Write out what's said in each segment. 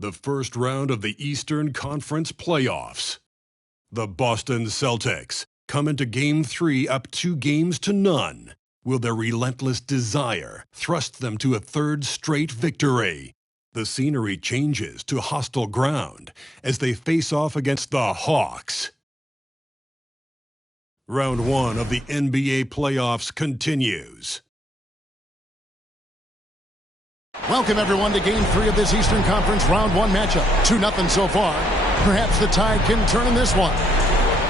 the first round of the Eastern Conference playoffs. The Boston Celtics come into Game 3 up 2-0. Will their relentless desire thrust them to a third straight victory? The scenery changes to hostile ground as they face off against the Hawks. Round 1 of the NBA playoffs continues. Welcome, everyone, to Game 3 of this Eastern Conference Round 1 matchup. 2-0 so far. Perhaps the Tide can turn in this one.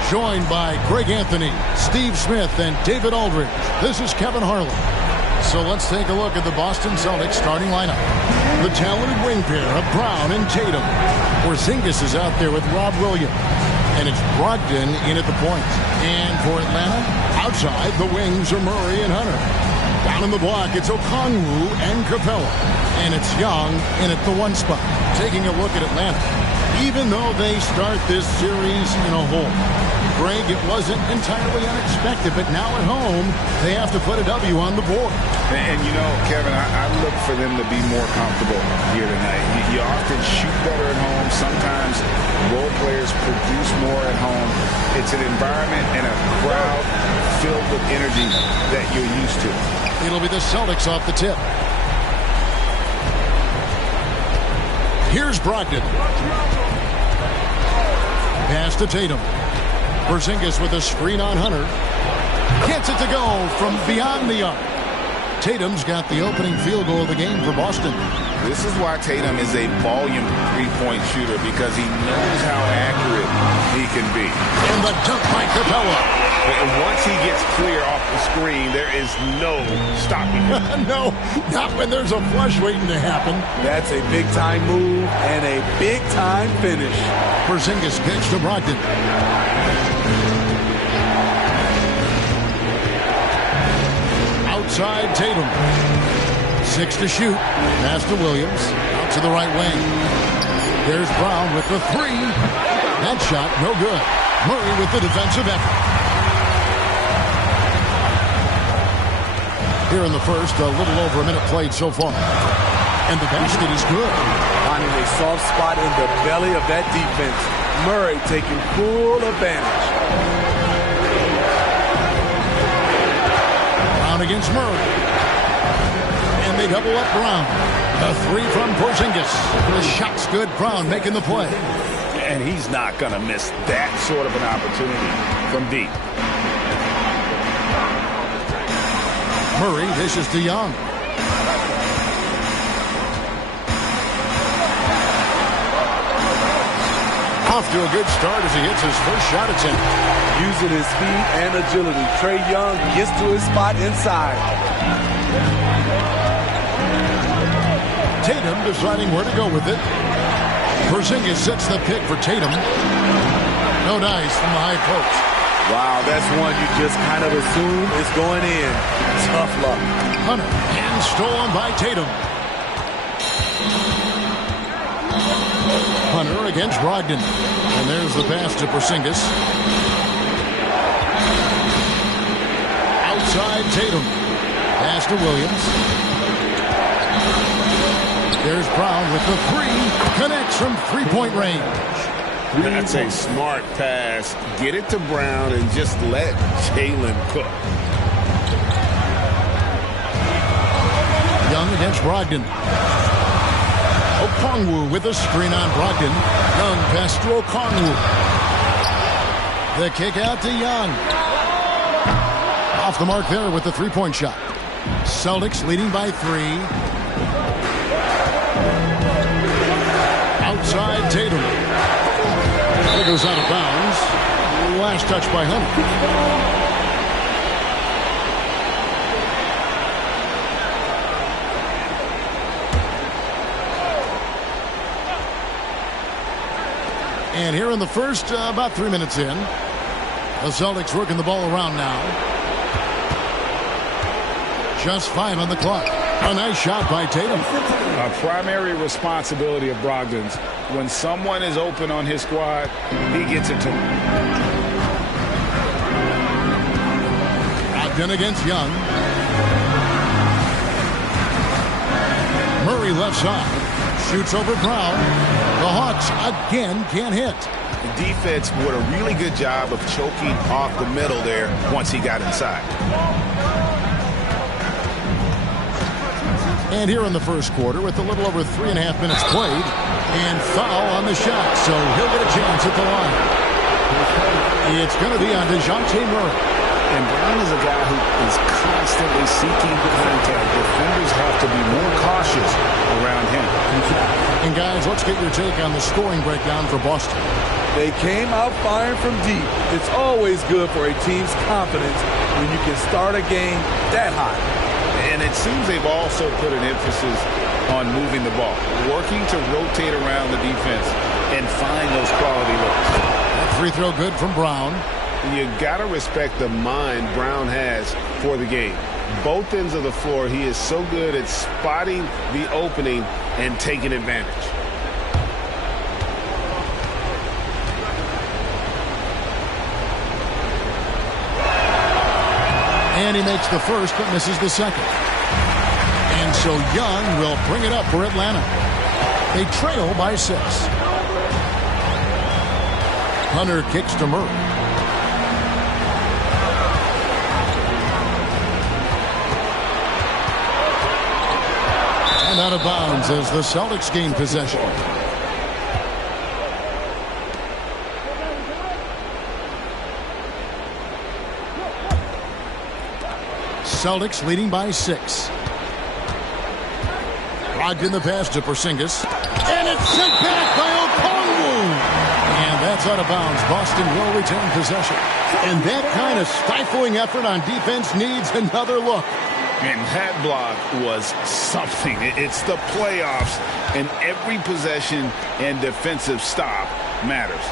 Joined by Greg Anthony, Steve Smith, and David Aldridge, this is Kevin Harlan. So let's take a look at the Boston Celtics starting lineup. The talented wing pair of Brown and Tatum. Porzingis is out there with Rob Williams. And it's Brogdon in at the point. And for Atlanta, outside, the wings are Murray and Hunter. Down in the block, it's Okongwu and Capella. And it's Young in at the 1 spot. Taking a look at Atlanta. Even though they start this series in a hole, Greg, it wasn't entirely unexpected, but now at home, they have to put a W on the board. And you know, Kevin, I look for them to be more comfortable here tonight. You often shoot better at home. Sometimes role players produce more at home. It's an environment and a crowd filled with energy that you're used to. It'll be the Celtics off the tip. Here's Brogdon. Pass to Tatum. Porzingis with a screen on Hunter. Gets it to go from beyond the arc. Tatum's got the opening field goal of the game for Boston. This is why Tatum is a volume three-point shooter, because he knows how accurate he can be. And the dunk by Capella. And once he gets clear off the screen, there is no stopping him. No, not when there's a flush waiting to happen. That's a big-time move and a big-time finish. Porzingis pitch to Brogdon. Outside Tatum. 6 to shoot. Pass to Williams. Out to the right wing. There's Brown with the 3. That shot, no good. Murray with the defensive effort. Here in the first, a little over a minute played so far. And the basket is good. Finding a soft spot in the belly of that defense. Murray taking full advantage. Brown against Murray. And they double up Brown. A 3 from Porzingis. The shot's good. Brown making the play. And he's not going to miss that sort of an opportunity from deep. Murray dishes to Young. Off to a good start as he hits his first shot attempt. Using his speed and agility, Trae Young gets to his spot inside. Tatum deciding where to go with it. Porzingis sets the pick for Tatum. No dice from the high post. Wow, that's one you just kind of assume is going in. Tough luck. Hunter, and stolen by Tatum. Hunter against Brogdon. And there's the pass to Porzingis. Outside Tatum. Pass to Williams. There's Brown with the 3. Connects from three-point range. That's a smart pass. Get it to Brown and just let Jalen cook. Young against Brogdon. Okongwu with a screen on Brogdon. Young pass to Okongwu. The kick out to Young. Off the mark there with the three-point shot. Celtics leading by 3. Outside Tatum. It goes out of bounds. Last touch by Hunter. And here in the first, about 3 minutes in, the Celtics working the ball around now. Just 5 on the clock. A nice shot by Tatum. A primary responsibility of Brogdon's. When someone is open on his squad, he gets it to him. Brogdon against Young. Murray left side. Shoots over Brown. The Hawks again can't hit. The defense did a really good job of choking off the middle there once he got inside. And here in the first quarter, with a little over 3.5 minutes played, and foul on the shot, so he'll get a chance at the line. It's going to be on DeJounte Murray. And Brown is a guy who is constantly seeking contact. Defenders have to be more cautious around him. And guys, let's get your take on the scoring breakdown for Boston. They came out firing from deep. It's always good for a team's confidence when you can start a game that hot. And it seems they've also put an emphasis on moving the ball, working to rotate around the defense and find those quality looks. That free throw good from Brown. You got to respect the mind Brown has for the game. Both ends of the floor, he is so good at spotting the opening and taking advantage. And he makes the first but misses the second. And so Young will bring it up for Atlanta. They trail by 6. Hunter kicks to Murray. And out of bounds as the Celtics gain possession. Celtics leading by 6. Brogdon the pass to Porzingis. And it's sent back by Okongwu. And that's out of bounds. Boston will retain possession. And that kind of stifling effort on defense needs another look. And that block was something. It's the playoffs, and every possession and defensive stop matters.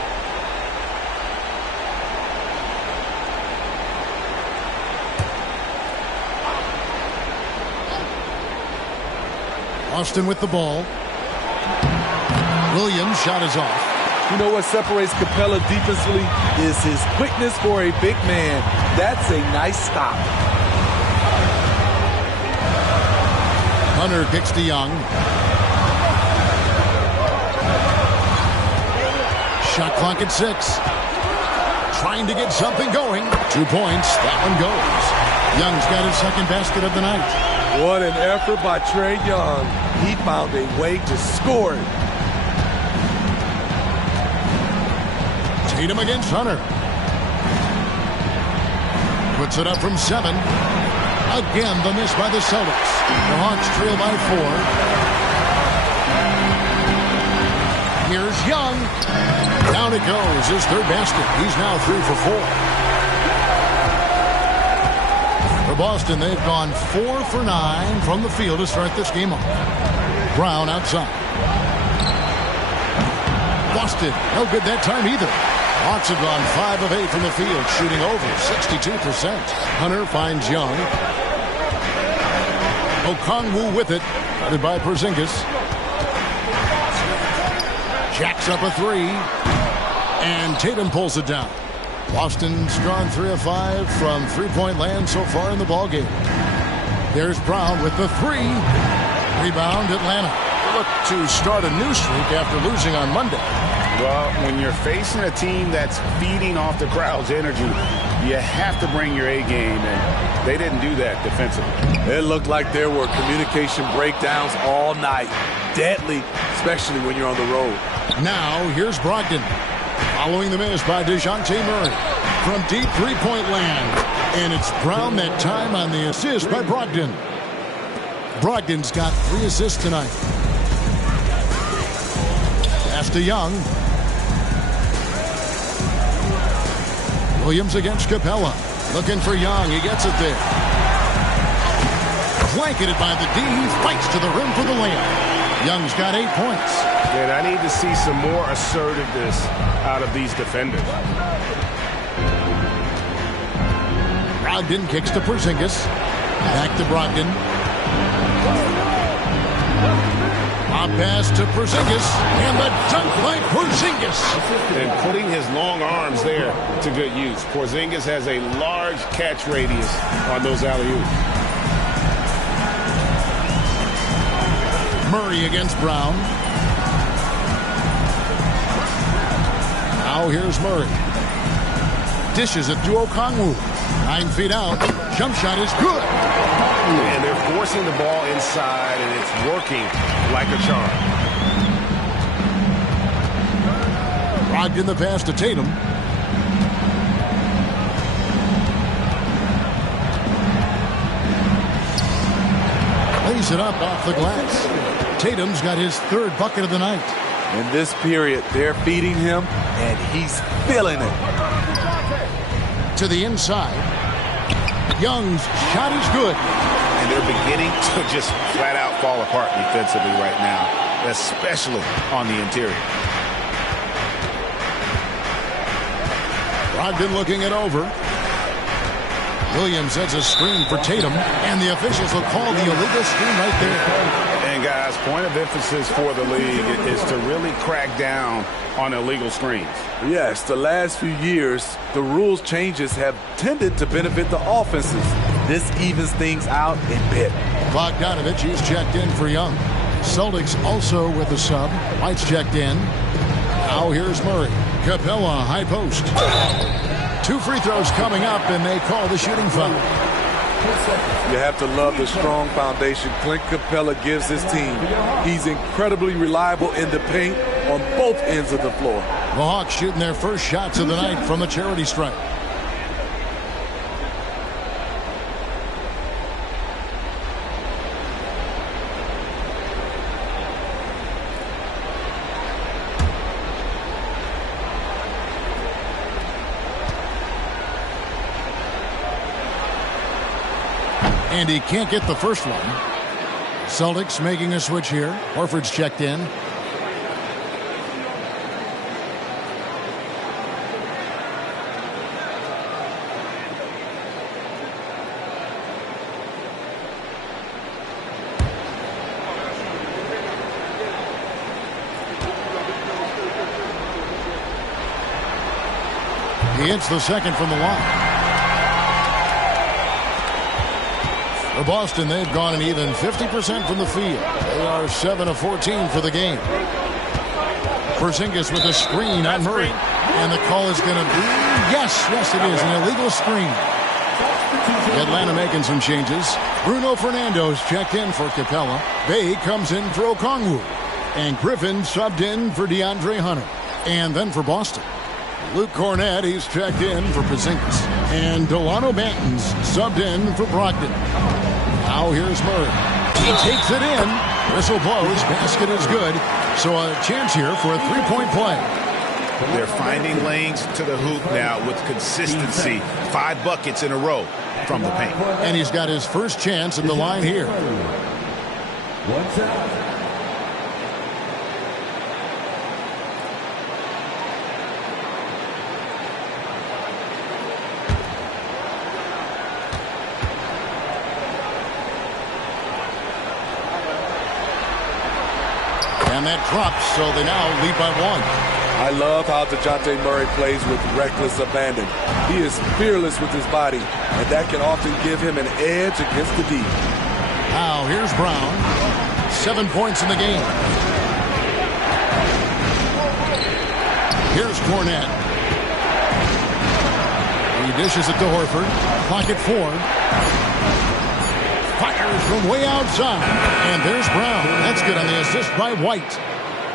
Austin with the ball. Williams shot is off. You know what separates Capella defensively is his quickness for a big man. That's a nice stop. Hunter kicks to Young. Shot clock at 6. Trying to get something going. 2 points. That one goes. Young's got his second basket of the night. What an effort by Trae Young. He found a way to score it. Tatum against Hunter. Puts it up from 7. Again, the miss by the Celtics. The Hawks trail by 4. Here's Young. Down it goes. His third basket. He's now 3 for 4. For Boston, they've gone 4 for 9 from the field to start this game off. Brown outside. Boston, no good that time either. Hawks have gone 5 of 8 from the field, shooting over 62%. Hunter finds Young. Okongwu with it, guarded by Porzingis. Jacks up a 3, and Tatum pulls it down. Boston's gone 3 of 5 from three-point land so far in the ballgame. There's Brown with the 3. Rebound, Atlanta. Look to start a new streak after losing on Monday. Well, when you're facing a team that's feeding off the crowd's energy, you have to bring your A game, and they didn't do that defensively. It looked like there were communication breakdowns all night. Deadly, especially when you're on the road. Now, here's Brogdon. Following the miss by DeJounte Murray from deep three-point land. And it's Brown that time on the assist by Brogdon. Brogdon's got 3 assists tonight. Pass to Young. Williams against Capella. Looking for Young. He gets it there. Blanketed by the D. He fights to the rim for the layup. Young's got 8 points. And I need to see some more assertiveness out of these defenders. Brogdon kicks to Porzingis. Back to Brogdon. Lob pass to Porzingis. And the dunk by Porzingis. And putting his long arms there to good use. Porzingis has a large catch radius on those alley-oops. Murray against Brown. Now here's Murray. Dishes it to Okongwu. 9 feet out. Jump shot is good. And they're forcing the ball inside, and it's working like a charm. Brogdon the pass to Tatum. Lays it up off the glass. Tatum's got his 3rd bucket of the night. In this period, they're feeding him, and he's feeling it. To the inside. Young's shot is good. And they're beginning to just flat out fall apart defensively right now, especially on the interior. Brogdon looking it over. Williams sets a screen for Tatum, and the officials will call the illegal screen right there. And guys, point of emphasis for the league is to really crack down on illegal screens. Yes, the last few years, the rules changes have tended to benefit the offenses. This evens things out a bit. Bogdanovich, he's checked in for Young. Celtics also with a sub. White's checked in. Now here's Murray. Capella, high post. 2 free throws coming up, and they call the shooting foul. You have to love the strong foundation Clint Capella gives his team. He's incredibly reliable in the paint on both ends of the floor. The Hawks shooting their first shots of the night from the charity stripe. And he can't get the first one. Celtics making a switch here. Horford's checked in. He hits the second from the line. For Boston, they've gone an even 50% from the field. They are 7 of 14 for the game. Porzingis with a screen on Murray. And the call is going to be, yes, it is, an illegal screen. Atlanta making some changes. Bruno Fernando's checked in for Capella. Bay comes in for Okongwu. And Griffin subbed in for DeAndre Hunter. And then for Boston, Luke Cornett, he's checked in for Porzingis. And Delano Banton's subbed in for Brogdon. Now here's Murray. He takes it in. Whistle blows. Basket is good. So a chance here for a 3-point play. They're finding lanes to the hoop now with consistency. 5 buckets in a row from the paint. And he's got his first chance at the line here. And that drops, so they now lead by 1. I love how DeJounte Murray plays with reckless abandon. He is fearless with his body, and that can often give him an edge against the D. Now here's Brown. 7 points in the game. Here's Cornett. He dishes it to Horford. Pocket 4. Fires from way outside. And there's Brown. That's good on the assist by White.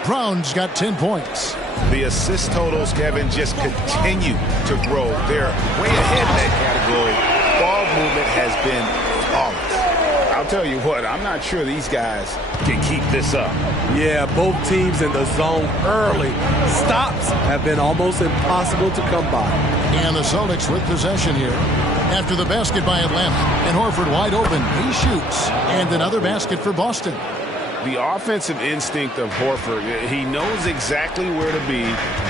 Brown's got 10 points. The assist totals, Kevin, just continue to grow. They're way ahead in that category. Ball movement has been flawless. I'll tell you what, I'm not sure these guys can keep this up. Yeah, both teams in the zone early. Stops have been almost impossible to come by. And the Celtics with possession here. After the basket by Atlanta. And Horford wide open. He shoots. And another basket for Boston. The offensive instinct of Horford, he knows exactly where to be,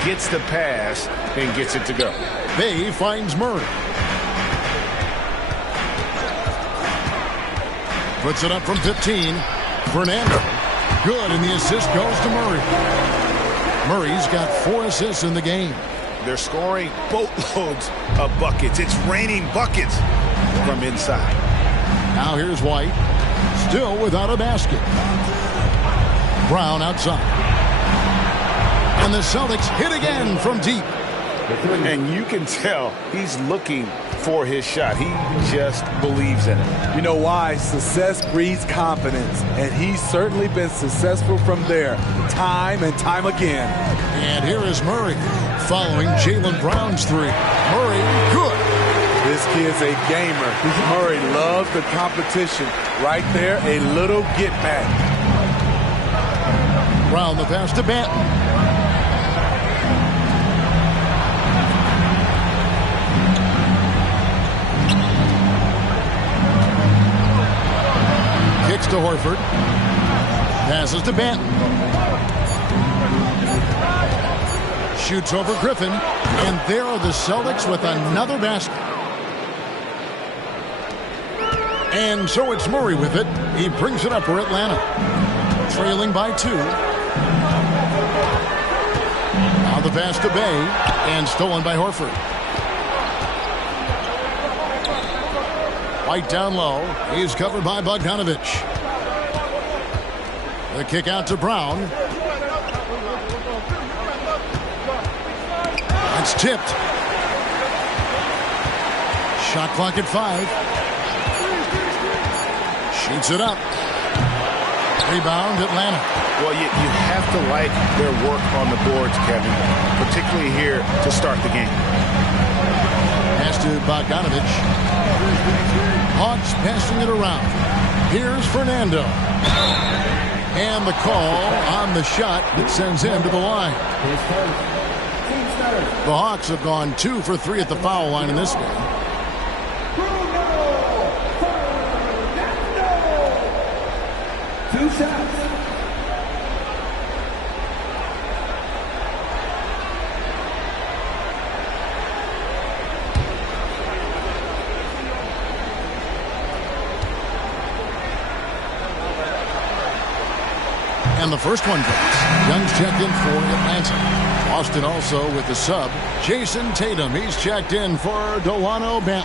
gets the pass, and gets it to go. Bay finds Murray. Puts it up from 15. Fernando. Good, and the assist goes to Murray. Murray's got 4 assists in the game. They're scoring boatloads of buckets. It's raining buckets from inside. Now here's White. Still without a basket. Brown outside. And the Celtics hit again from deep. And you can tell he's looking for his shot. He just believes in it. You know why? Success breeds confidence, and he's certainly been successful from there time and time again. And here is Murray following Jaylen Brown's three. Murray, good. This kid's a gamer. Murray loves the competition. Right there, a little get back. Brown the pass to Banton. Kicks to Horford. Passes to Banton. Shoots over Griffin. And there are the Celtics with another basket. And so it's Murray with it. He brings it up for Atlanta. Trailing by 2. Now the pass to Bay. And stolen by Horford. White down low. He's covered by Bogdanovich. The kick out to Brown. That's tipped. Shot clock at 5. Shoots it up. Rebound, Atlanta. Well, you have to like their work on the boards, Kevin, particularly here to start the game. Pass to Bogdanovich. Hawks passing it around. Here's Fernando. And the call on the shot that sends him to the line. The Hawks have gone 2 for 3 at the foul line in this game. Two shots. And the first one goes. Young's checked in for Atlanta. Boston also with the sub. Jason Tatum. He's checked in for Delano Banton.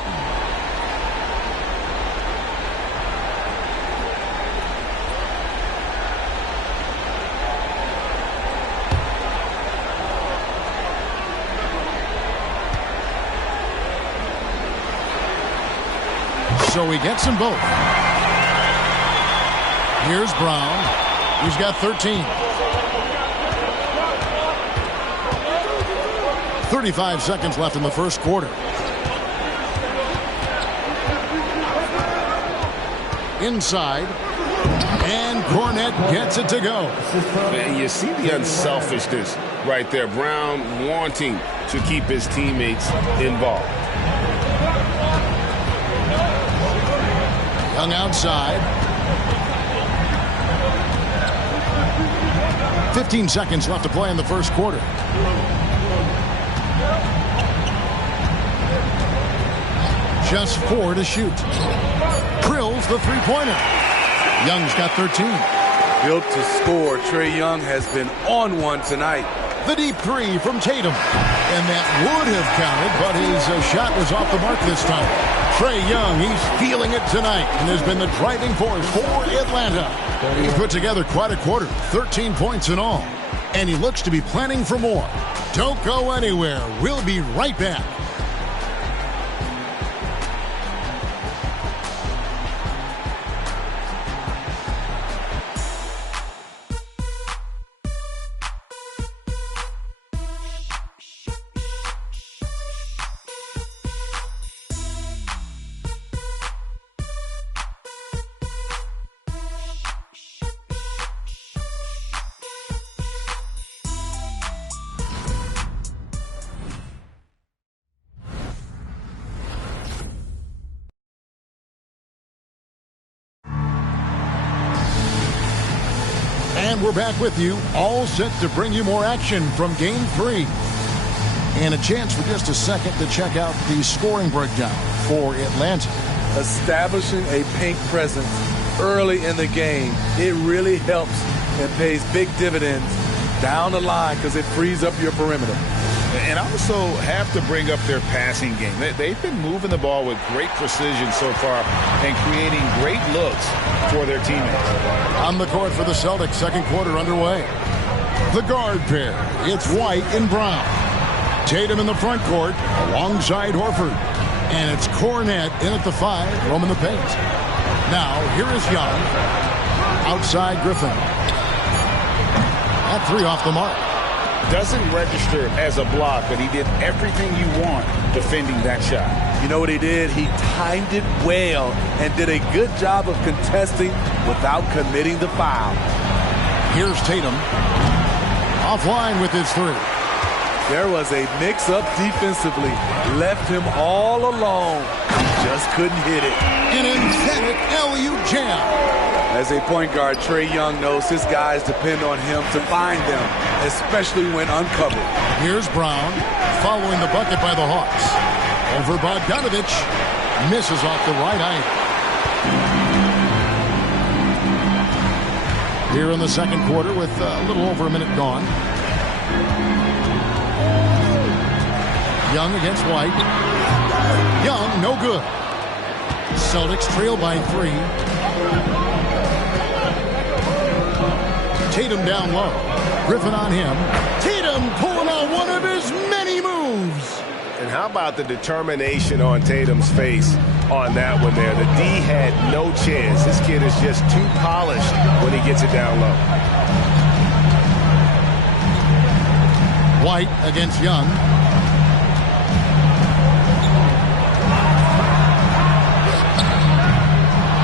So he gets them both. Here's Brown. He's got 13. 35 seconds left in the first quarter. Inside. And Cornette gets it to go. And you see the unselfishness right there. Brown wanting to keep his teammates involved. Young outside. 15 seconds left to play in the first quarter. Just 4 to shoot. Drills the three-pointer. Young's got 13. Built to score. Trae Young has been on one tonight. The deep 3 from Tatum. And that would have counted, but his shot was off the mark this time. Trae Young, he's feeling it tonight and has been the driving force for Atlanta. He put together quite a quarter, 13 points in all. And he looks to be planning for more. Don't go anywhere. We'll be right back. And we're back with you, all set to bring you more action from Game 3. And a chance for just a second to check out the scoring breakdown for Atlanta. Establishing a paint presence early in the game, it really helps and pays big dividends down the line because it frees up your perimeter. And also have to bring up their passing game. They've been moving the ball with great precision so far and creating great looks for their teammates. On the court for the Celtics, second quarter underway. The guard pair, it's White and Brown. Tatum in the front court alongside Horford. And it's Cornet in at the 5, roaming the paint. Now, here is Young. Outside Griffin. That 3 off the mark. Doesn't register as a block, but he did everything you want defending that shot. You know what he did? He timed it well and did a good job of contesting without committing the foul. Here's Tatum. Offline with his 3. There was a mix-up defensively. Left him all alone. Just couldn't hit it. An emphatic LU jam. As a point guard, Trae Young knows his guys depend on him to find them, especially when uncovered. Here's Brown following the bucket by the Hawks. Over Bogdanovich. Misses off the right eye. Here in the second quarter with a little over a minute gone. Young against White. Young, no good. Celtics trail by 3. Tatum down low. Griffin on him. Tatum pulling out one of his many moves. And how about the determination on Tatum's face on that one there? The D had no chance. This kid is just too polished when he gets it down low. White against Young.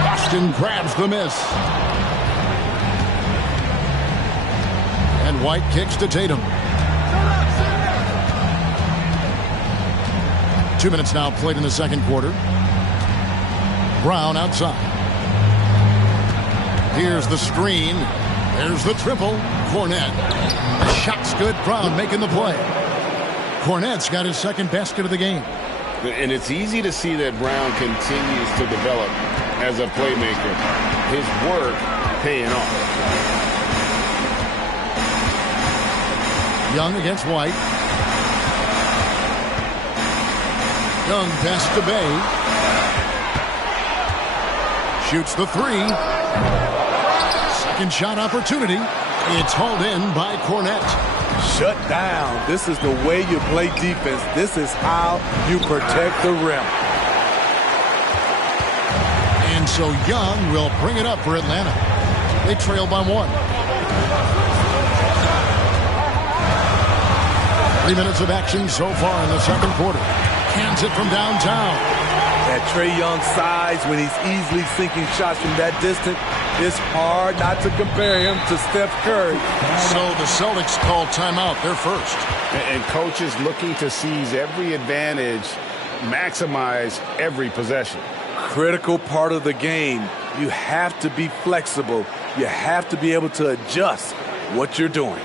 Boston grabs the miss. And White kicks to Tatum. 2 minutes now played in the second quarter. Brown outside. Here's the screen. There's the triple. Cornet. The shot's good. Brown making the play. Cornet's got his second basket of the game. And it's easy to see that Brown continues to develop as a playmaker. His work paying off. Young against White. Young pass to Bay. Shoots the 3. Second shot opportunity. It's hauled in by Cornet. Shut down. This is the way you play defense. This is how you protect the rim. And so Young will bring it up for Atlanta. They trail by 1. 3 minutes of action so far in the second quarter. Cans it from downtown. At Trae Young's size, when he's easily sinking shots from that distance, it's hard not to compare him to Steph Curry. So the Celtics call timeout. They're first. And coaches looking to seize every advantage, maximize every possession. Critical part of the game. You have to be flexible. You have to be able to adjust what you're doing.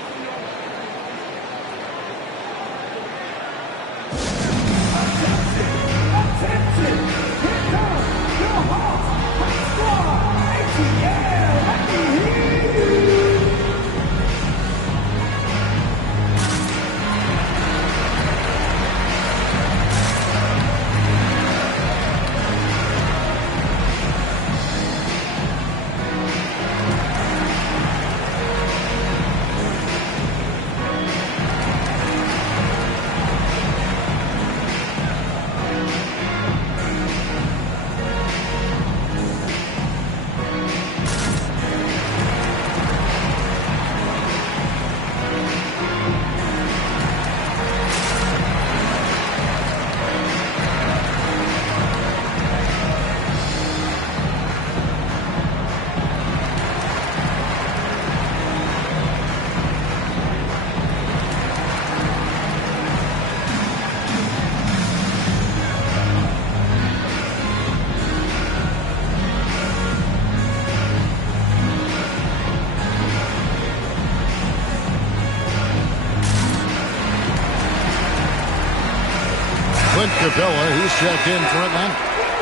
Clint Capella, he's checked in for Atlanta.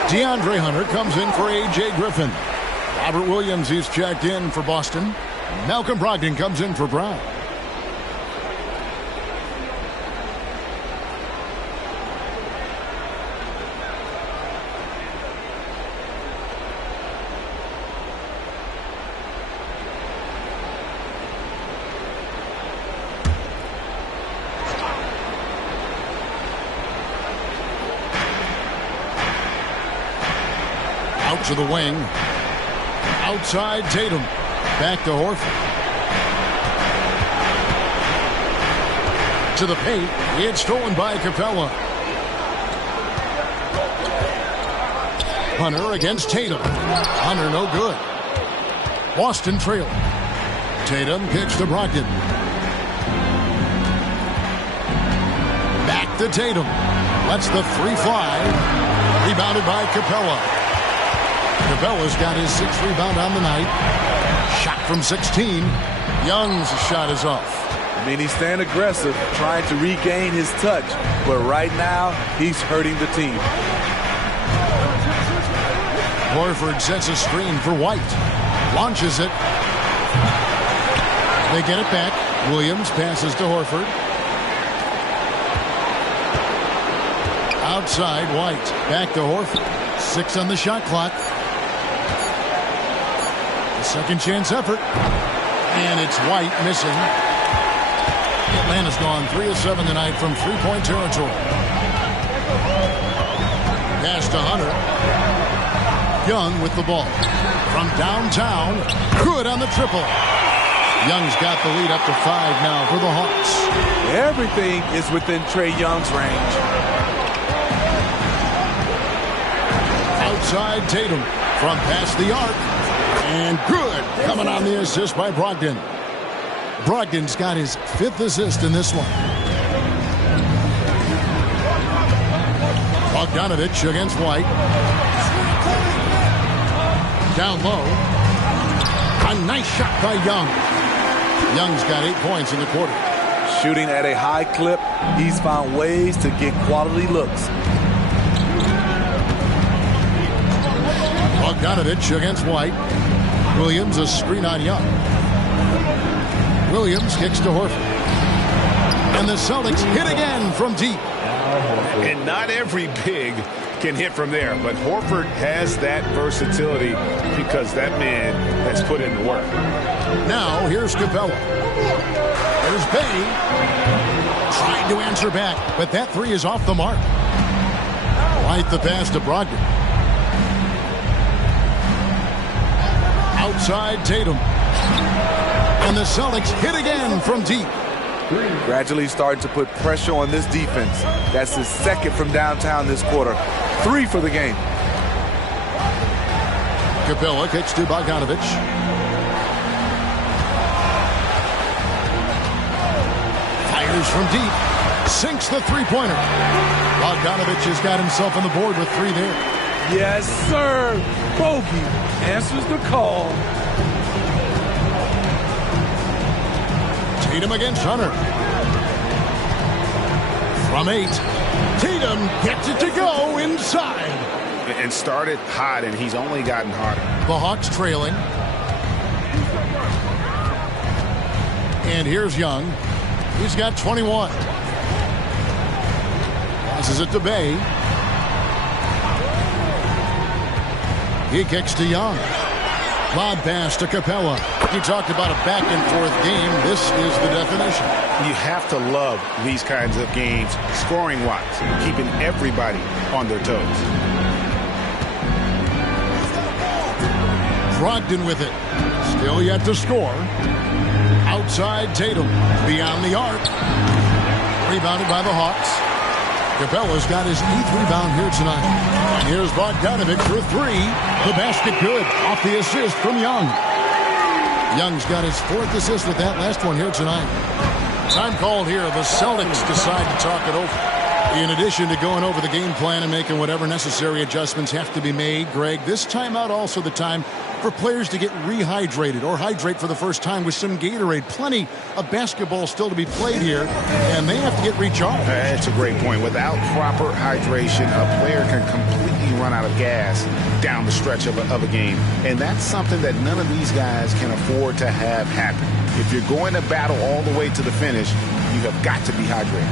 DeAndre Hunter comes in for A.J. Griffin. Robert Williams, he's checked in for Boston. Malcolm Brogdon comes in for Brown. Out to the wing. Outside Tatum. Back to Horford. To the paint. It's stolen by Capella. Hunter against Tatum. Hunter no good. Boston trailing. Tatum kicks to Brogdon. Back to Tatum. Lets the three fly. Rebounded by Capella. Capella's got his 6th rebound on the night. Shot from 16. Young's shot is off. I mean, he's staying aggressive, trying to regain his touch. But right now, he's hurting the team. Horford sets a screen for White. Launches it. They get it back. Williams passes to Horford. Outside White. Back to Horford. 6 on the shot clock. The second chance effort. And it's White missing. Atlanta's gone 3 of 7 tonight from three-point territory. Pass to Hunter. Young with the ball. From downtown. Good on the triple. Young's got the lead up to 5 now for the Hawks. Everything is within Trae Young's range. Outside Tatum. From past the arc. And good. Coming on the assist by Brogdon. Brogdon's got his 5th assist in this one. Bogdanovich against White. Down low. A nice shot by Young. Young's got 8 points in the quarter. Shooting at a high clip, he's found ways to get quality looks. Bogdanovich against White. Williams a screen on Young. Williams kicks to Horford. And the Celtics hit again from deep. And not every big can hit from there, but Horford has that versatility because that man has put in the work. Now here's Capella. There's Bay. Trying to answer back, but that 3 is off the mark. White the pass to Brogdon. Outside Tatum. And the Celtics hit again from deep. Gradually starting to put pressure on this defense. That's his 2nd from downtown this quarter. 3 for the game. Capella kicks to Bogdanovich. Fires from deep. Sinks the three-pointer. Bogdanovich has got himself on the board with 3 there. Yes, sir. Bogey answers the call. Tatum against Hunter. From 8. Tatum gets it to go inside. And started hot, and he's only gotten hotter. The Hawks trailing. And here's Young. He's got 21. Passes it to Bay. He kicks to Young. Lob pass to Capella. You talked about a back-and-forth game. This is the definition. You have to love these kinds of games, scoring-wise, keeping everybody on their toes. Brogdon with it. Still yet to score. Outside Tatum. Beyond the arc. Rebounded by the Hawks. Capella's got his 8th rebound here tonight. And here's Bogdanovich for 3. The basket good. Off the assist from Young. Young's got his 4th assist with that last one here tonight. Time called here. The Celtics decide to talk it over. In addition to going over the game plan and making whatever necessary adjustments have to be made, Greg, this timeout also the time for players to get rehydrated or hydrate for the first time with some Gatorade. Plenty of basketball still to be played here, and they have to get recharged. That's a great point. Without proper hydration, a player can completely run out of gas down the stretch of a game. And that's something that none of these guys can afford to have happen. If you're going to battle all the way to the finish, you have got to be hydrated.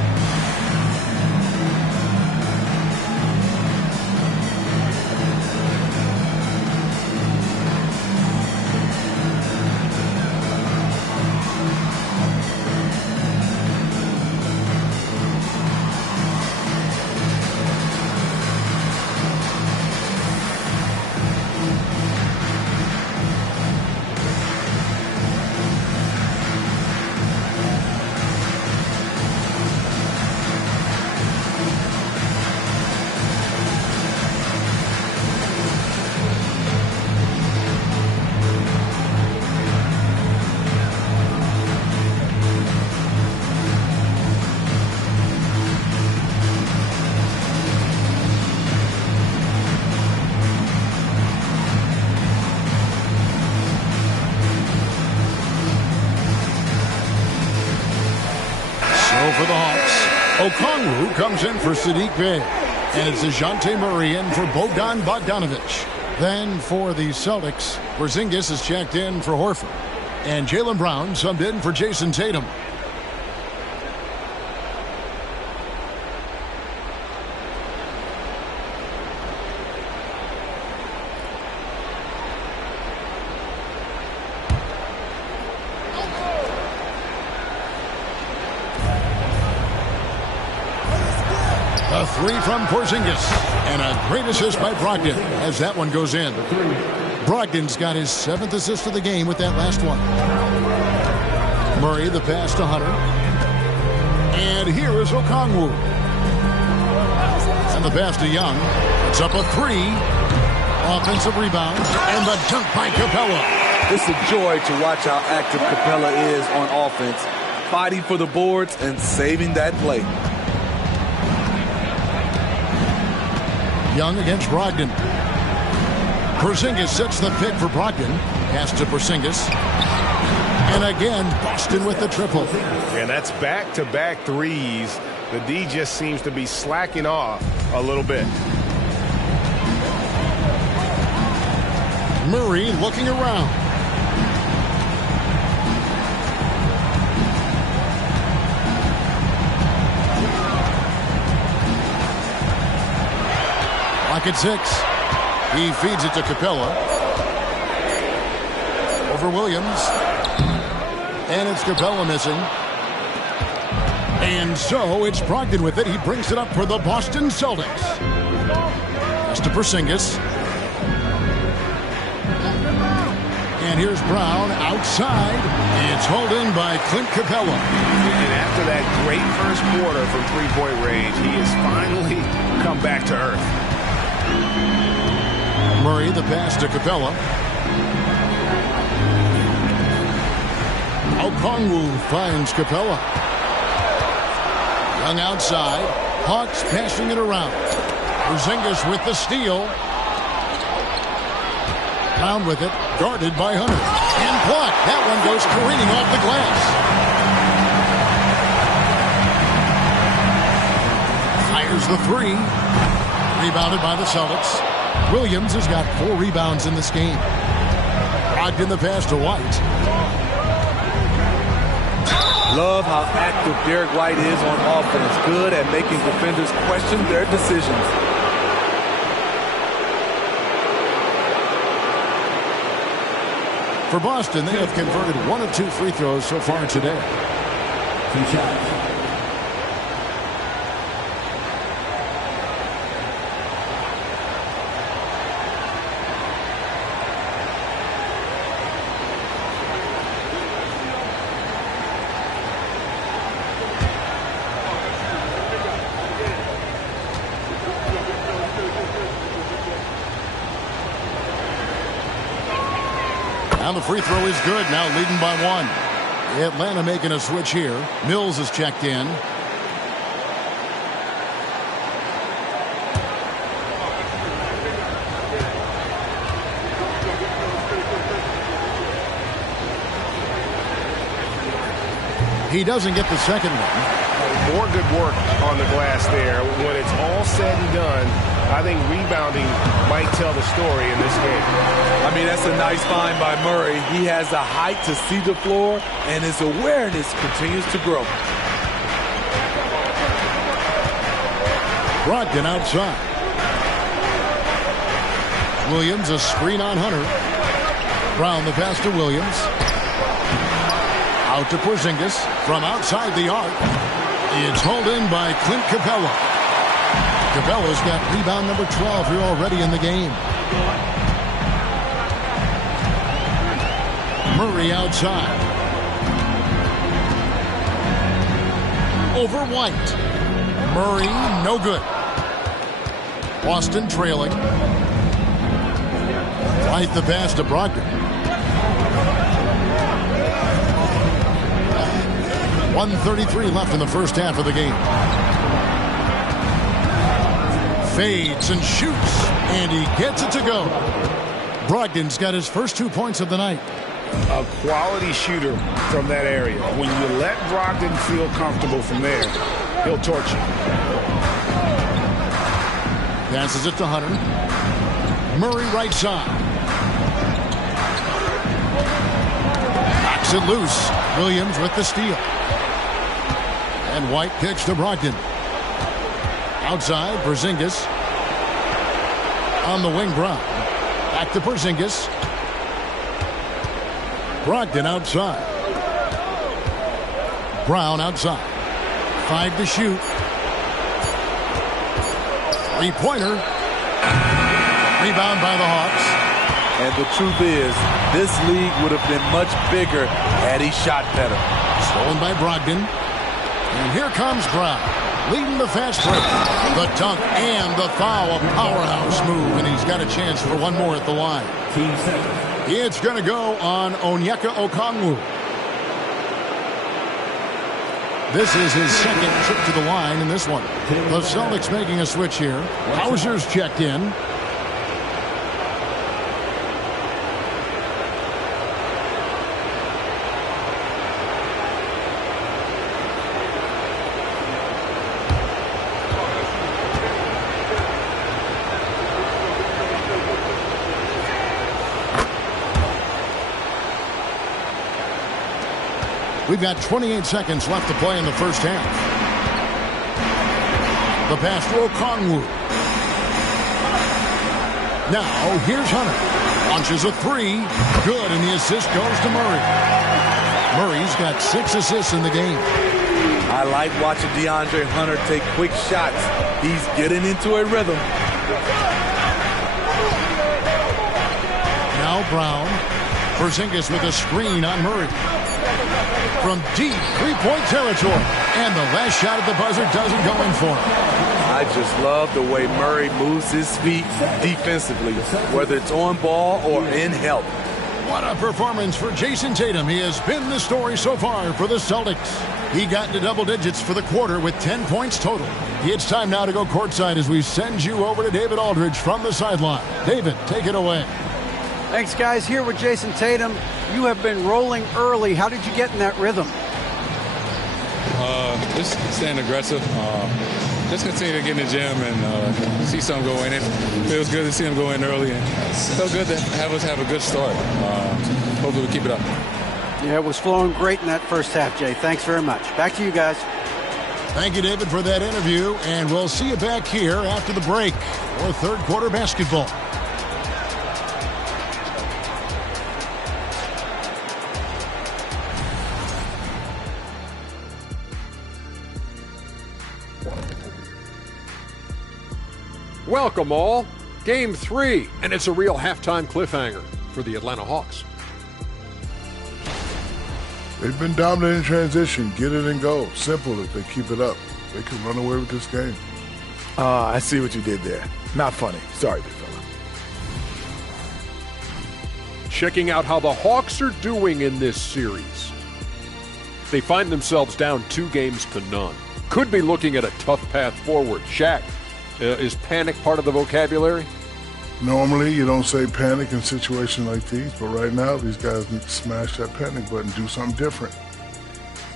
the Hawks. Okongwu comes in for Sadiq Bey. And it's DeJounte Murray in for Bogdan Bogdanovic. Then for the Celtics, Porzingis is checked in for Horford. And Jaylen Brown subbed in for Jason Tatum. A three from Porzingis. And a great assist by Brogdon as that one goes in. Brogdon's got his 7th assist of the game with that last one. Murray the pass to Hunter. And here is Okongwu. And the pass to Young. It's up a 3. Offensive rebound. And the dunk by Capella. It's a joy to watch how active Capella is on offense, fighting for the boards and saving that play. Young against Brogdon. Porzingis sets the pick for Brogdon. Pass to Porzingis. And again, Boston with the triple. And that's back-to-back threes. The D just seems to be slacking off a little bit. Murray looking around. At 6. He feeds it to Capella. Over Williams. And it's Capella missing. And so it's Brogdon with it. He brings it up for the Boston Celtics. Pass to Porzingis. And here's Brown outside. It's hauled in by Clint Capella. And after that great first quarter from three-point range, he has finally come back to earth. Murray the pass to Capella. Okongwu finds Capella. Young outside. Hawks passing it around. Porzingis with the steal. Brown with it. Guarded by Hunter. And blocked. That one goes careening off the glass. Fires the 3. Rebounded by the Celtics. Williams has got 4 rebounds in this game. Brogdon the pass to White. Love how active Derek White is on offense. Good at making defenders question their decisions. For Boston, they have converted 1 of 2 free throws so far today. 2 shots. Now the free throw is good. Now leading by 1. Atlanta making a switch here. Mills is checked in. He doesn't get the second one. More good work on the glass there. When it's all said and done, I think rebounding might tell the story in this game. I mean, that's a nice find by Murray. He has the height to see the floor, and his awareness continues to grow. Brogdon outside. Williams a screen on Hunter. Brown the pass to Williams. Out to Porzingis from outside the arc. It's hauled in by Clint Capella. Capella's got rebound number 12 here already in the game. Murray outside. Over White. Murray, no good. Boston trailing. White the pass to Brogdon. 1:33 left in the first half of the game. Fades and shoots, and he gets it to go. Brogdon's got his first 2 points of the night. A quality shooter from that area. When you let Brogdon feel comfortable from there, he'll torch you. Passes it to Hunter. Murray right side. Knocks it loose. Williams with the steal. And White kicks to Brogdon. Outside, Porzingis. On the wing, Brown. Back to Porzingis. Brogdon outside. Brown outside. 5 to shoot. Three-pointer. Rebound by the Hawks. And the truth is, this league would have been much bigger had he shot better. Stolen by Brogdon. And here comes Brown, leading the fast break. The dunk and the foul, a powerhouse move, and he's got a chance for one more at the line. It's going to go on Onyeka Okongwu. This is his second trip to the line in this one. The Celtics making a switch here. Hauser's checked in. We've got 28 seconds left to play in the first half. The pass to Okongwu. Now, here's Hunter. Launches a three. Good, and the assist goes to Murray. Murray's got 6 assists in the game. I like watching DeAndre Hunter take quick shots. He's getting into a rhythm. Now Brown. Porzingis with a screen on Murray. From deep three-point territory. And the last shot at the buzzer doesn't go in for him. I just love the way Murray moves his feet defensively, whether it's on ball or in help. What a performance for Jason Tatum. He has been the story so far for the Celtics. He got into double digits for the quarter with 10 points total. It's time now to go courtside as we send you over to David Aldridge from the sideline. David, take it away. Thanks, guys. Here with Jason Tatum. You have been rolling early. How did you get in that rhythm? Just staying aggressive. Just continue to get in the gym and see some go in. It feels good to see them go in early. And it's so good to have us have a good start. Hopefully we keep it up. Yeah, it was flowing great in that first half, Jay. Thanks very much. Back to you guys. Thank you, David, for that interview. And we'll see you back here after the break for third quarter basketball. Welcome all. Game 3, and it's a real halftime cliffhanger for the Atlanta Hawks. They've been dominant in transition. Get it and go. Simple. If they keep it up, they can run away with this game. I see what you did there. Not funny. Sorry, big fella. Checking out how the Hawks are doing in this series. They find themselves down 2-0. Could be looking at a tough path forward. Shaq, is panic part of the vocabulary? Normally, you don't say panic in situations like these, but right now, these guys need to smash that panic button, do something different.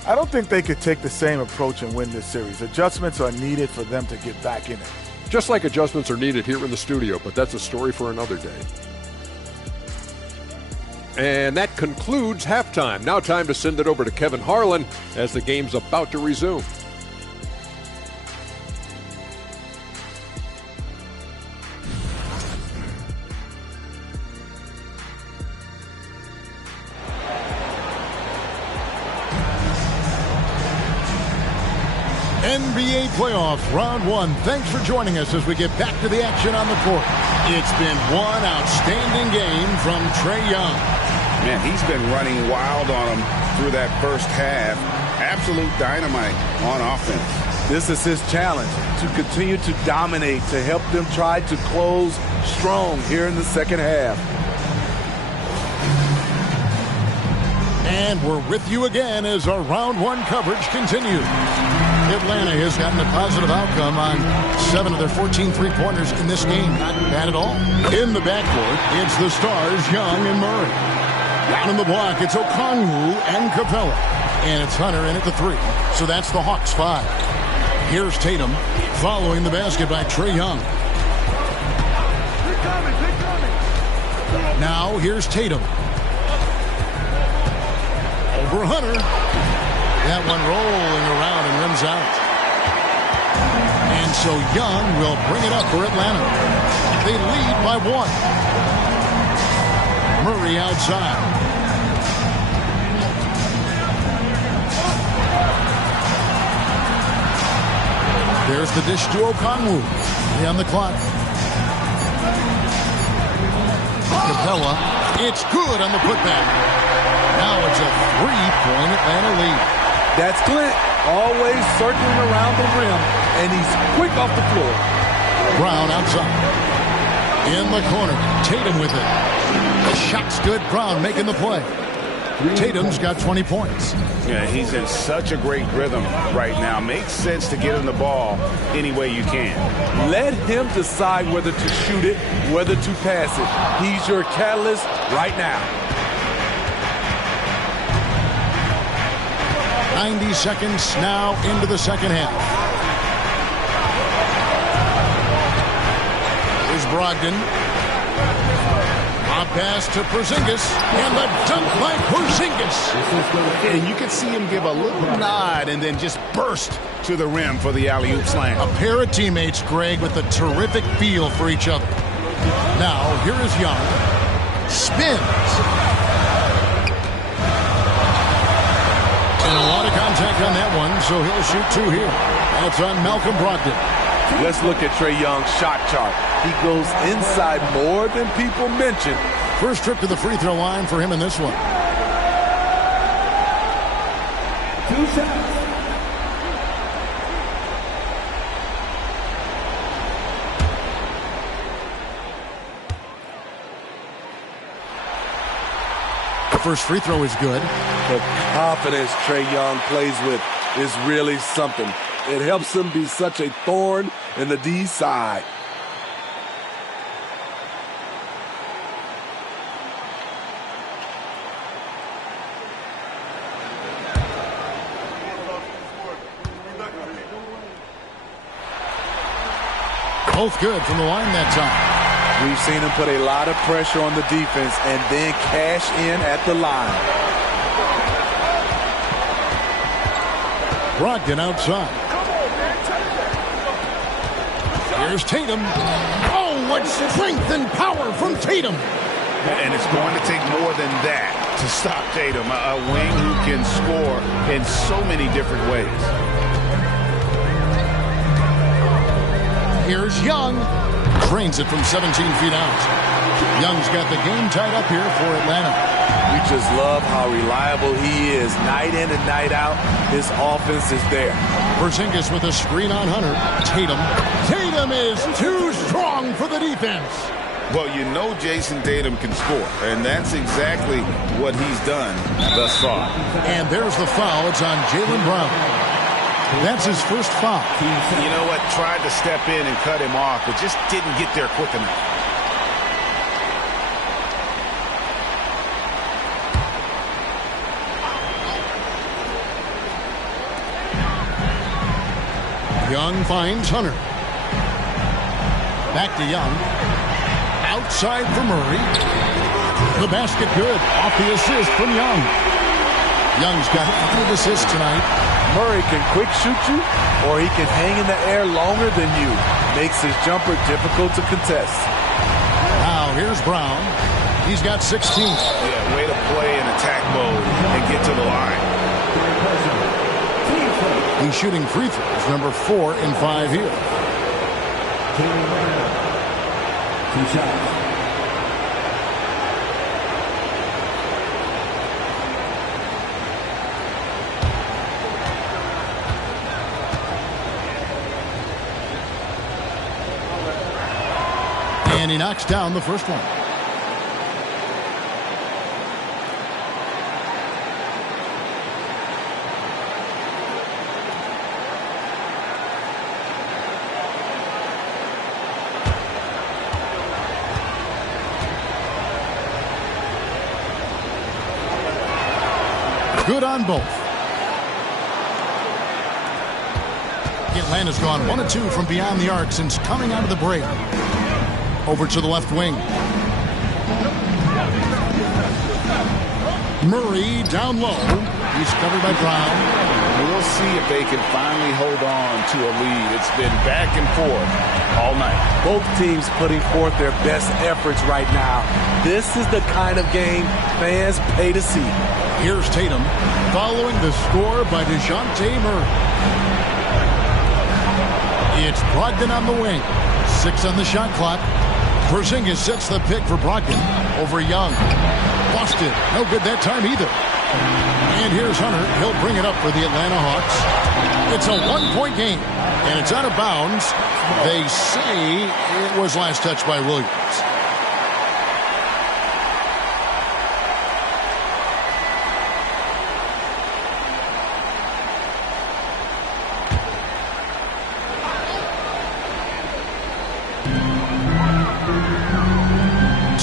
I don't think they could take the same approach and win this series. Adjustments are needed for them to get back in it. Just like adjustments are needed here in the studio, but that's a story for another day. And that concludes halftime. Now time to send it over to Kevin Harlan as the game's about to resume. NBA playoffs, round 1. Thanks for joining us as we get back to the action on the court. It's been one outstanding game from Trae Young. Man, he's been running wild on him through that first half. Absolute dynamite on offense. This is his challenge, to continue to dominate, to help them try to close strong here in the second half. And we're with you again as our round 1 coverage continues. Atlanta has gotten a positive outcome on 7 of their 14 three-pointers in this game. Not bad at all. In the backcourt, it's the stars, Young and Murray. Down in the block, it's Okongwu and Capella. And it's Hunter in at the 3. So that's the Hawks 5. Here's Tatum following the basket by Trae Young. Now here's Tatum. Over Hunter. That one rolling around and rims out. And so Young will bring it up for Atlanta. They lead by 1. Murray outside. There's the dish to Okongwu. On the clock. Capella. It's good on the putback. Now it's a 3-point Atlanta lead. That's Clint, always circling around the rim, and he's quick off the floor. Brown outside. In the corner. Tatum with it. The shot's good. Brown making the play. Tatum's got 20 points. Yeah, he's in such a great rhythm right now. Makes sense to get him the ball any way you can. Let him decide whether to shoot it, whether to pass it. He's your catalyst right now. 90 seconds now into the second half. Here's Brogdon. A pass to Porzingis, and the dunk by Porzingis. And you can see him give a little nod and then just burst to the rim for the alley-oop slam. A pair of teammates, Greg, with a terrific feel for each other. Now, here is Young. Spins. And a lot of contact on that one, so he'll shoot 2 here. That's on Malcolm Brogdon. Let's look at Trae Young's shot chart. He goes inside more than people mention. First trip to the free throw line for him in this one. 2 shots. The first free throw is good. The confidence Trae Young plays with is really something. It helps him be such a thorn in the D side. Both good from the line that time. We've seen him put a lot of pressure on the defense and then cash in at the line. Brogdon outside. Here's Tatum. Oh, what strength and power from Tatum. And it's going to take more than that to stop Tatum, a wing who can score in so many different ways. Here's Young. Drains it from 17 feet out. Young's got the game tied up here for Atlanta. We just love how reliable he is. Night in and night out, his offense is there. Porzingis with a screen on Hunter. Tatum. Tatum is too strong for the defense. Well, you know Jason Tatum can score, and that's exactly what he's done thus far. And there's the foul. It's on Jaylen Brown. That's his first foul. You know what? Tried to step in and cut him off, but just didn't get there quick enough. Young finds Hunter. Back to Young. Outside for Murray. The basket good. Off the assist from Young. Young's got 5 assists tonight. Murray can quick shoot you, or he can hang in the air longer than you. Makes his jumper difficult to contest. Now here's Brown. He's got 16. Yeah, way to play in attack mode and get to the line. He's shooting free throws, number 4 in 5 here. 2 shots. And he knocks down the first one. Good on both. Atlanta's gone 1 of 2 from beyond the arc since coming out of the break. Over to the left wing. Murray down low. He's covered by Brown. We'll see if they can finally hold on to a lead. It's been back and forth all night. Both teams putting forth their best efforts right now. This is the kind of game fans pay to see. Here's Tatum following the score by DeJounte Murray. It's Brogdon on the wing. 6 on the shot clock. Porzingis sets the pick for Brogdon over Young. Boston, no good that time either. And here's Hunter. He'll bring it up for the Atlanta Hawks. It's a 1-point game, and it's out of bounds. They say it was last touched by Williams.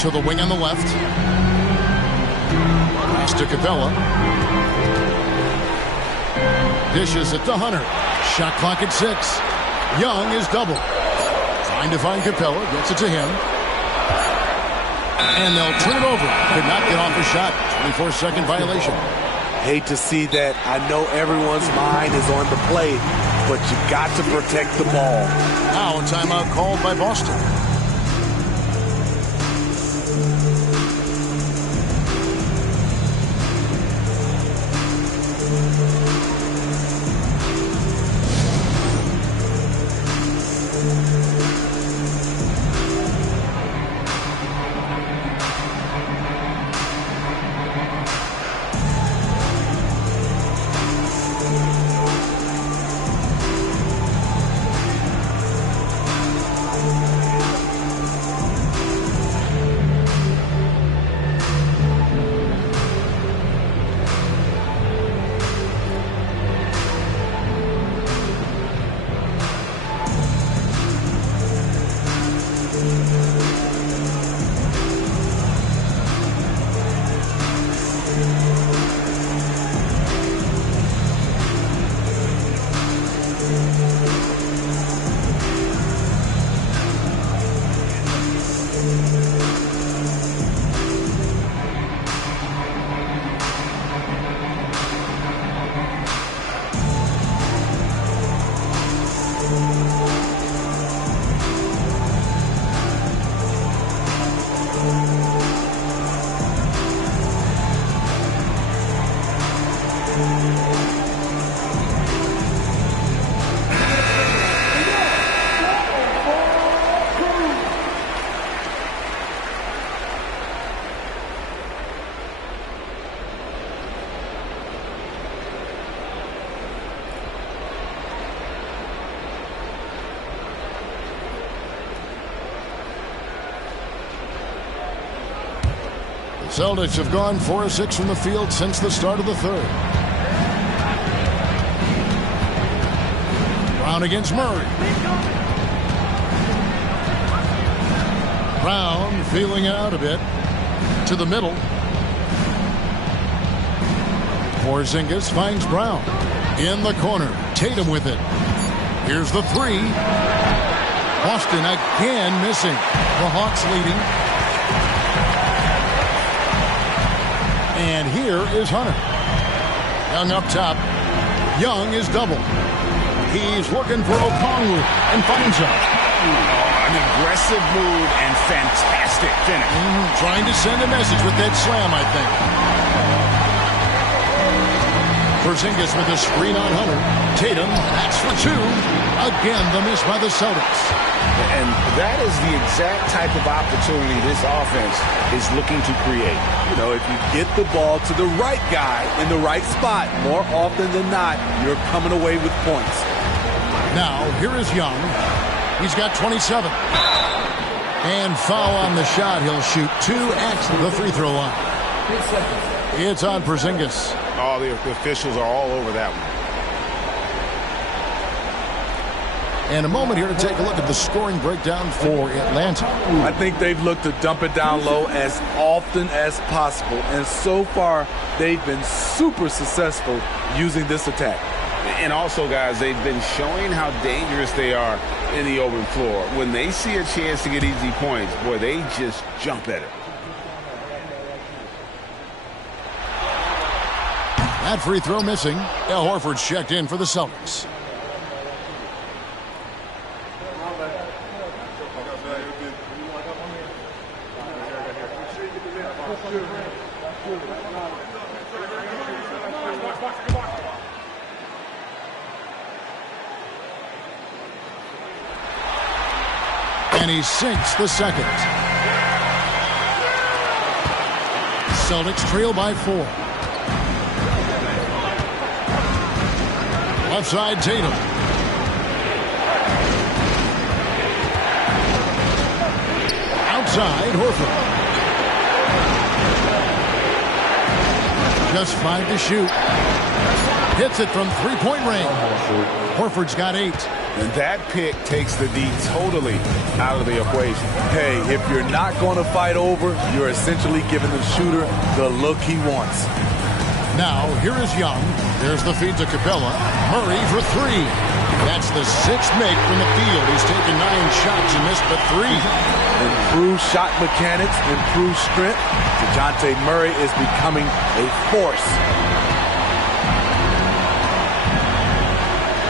To the wing on the left. Pass to Capella. Dishes it to Hunter. Shot clock at 6. Young is double. Trying to find Capella. Gets it to him. And they'll turn it over. Could not get off a shot. 24-second violation. Hate to see that. I know everyone's mind is on the play, but you got to protect the ball. Now a timeout called by Boston. Celtics have gone 4 of 6 from the field since the start of the third. Brown against Murray. Brown feeling it out a bit. To the middle. Porzingis finds Brown. In the corner. Tatum with it. Here's the 3. Boston again missing. The Hawks leading. And here is Hunter. Young up top. Young is double. He's looking for Okongwu and finds him. An aggressive move and fantastic finish. Trying to send a message with that slam, I think. Porzingis with a screen on Hunter. Tatum, that's for 2. Again, the miss by the Celtics. And that is the exact type of opportunity this offense is looking to create. You know, if you get the ball to the right guy in the right spot, more often than not, you're coming away with points. Now, here is Young. He's got 27. And foul on the shot. He'll shoot 2 at the free throw line. It's on Porzingis. Oh, the officials are all over that one. And a moment here to take a look at the scoring breakdown for Atlanta. I think they've looked to dump it down low as often as possible. And so far, they've been super successful using this attack. And also, guys, they've been showing how dangerous they are in the open floor. When they see a chance to get easy points, boy, they just jump at it. That free throw missing. Al Horford's checked in for the Celtics. And he sinks the second. Celtics trail by 4. Left side, Tatum. Outside, Horford. Just 5 to shoot. Hits it from three-point range. Horford's got 8. And that pick takes the D totally out of the equation. Hey, if you're not going to fight over, you're essentially giving the shooter the look he wants. Now, here is Young. There's the feed to Capella. Murray for 3. That's the 6th make from the field. He's taken 9 shots and missed but 3. Improved shot mechanics, improved strength. DeJounte Murray is becoming a force.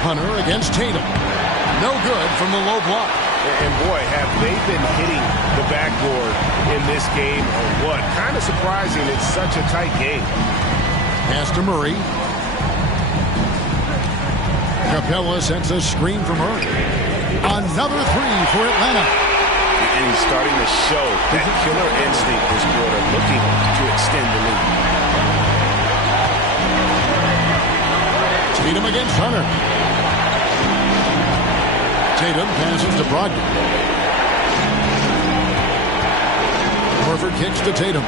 Hunter against Tatum. No good from the low block. And boy, have they been hitting the backboard in this game or what? Kind of surprising. It's such a tight game. Pass to Murray. Capella sends a screen for Murray. Another 3 for Atlanta. And he's starting to show that killer instinct this quarter, looking to extend the lead. Tatum against Hunter. Tatum passes to Brogdon. Horford kicks to Tatum.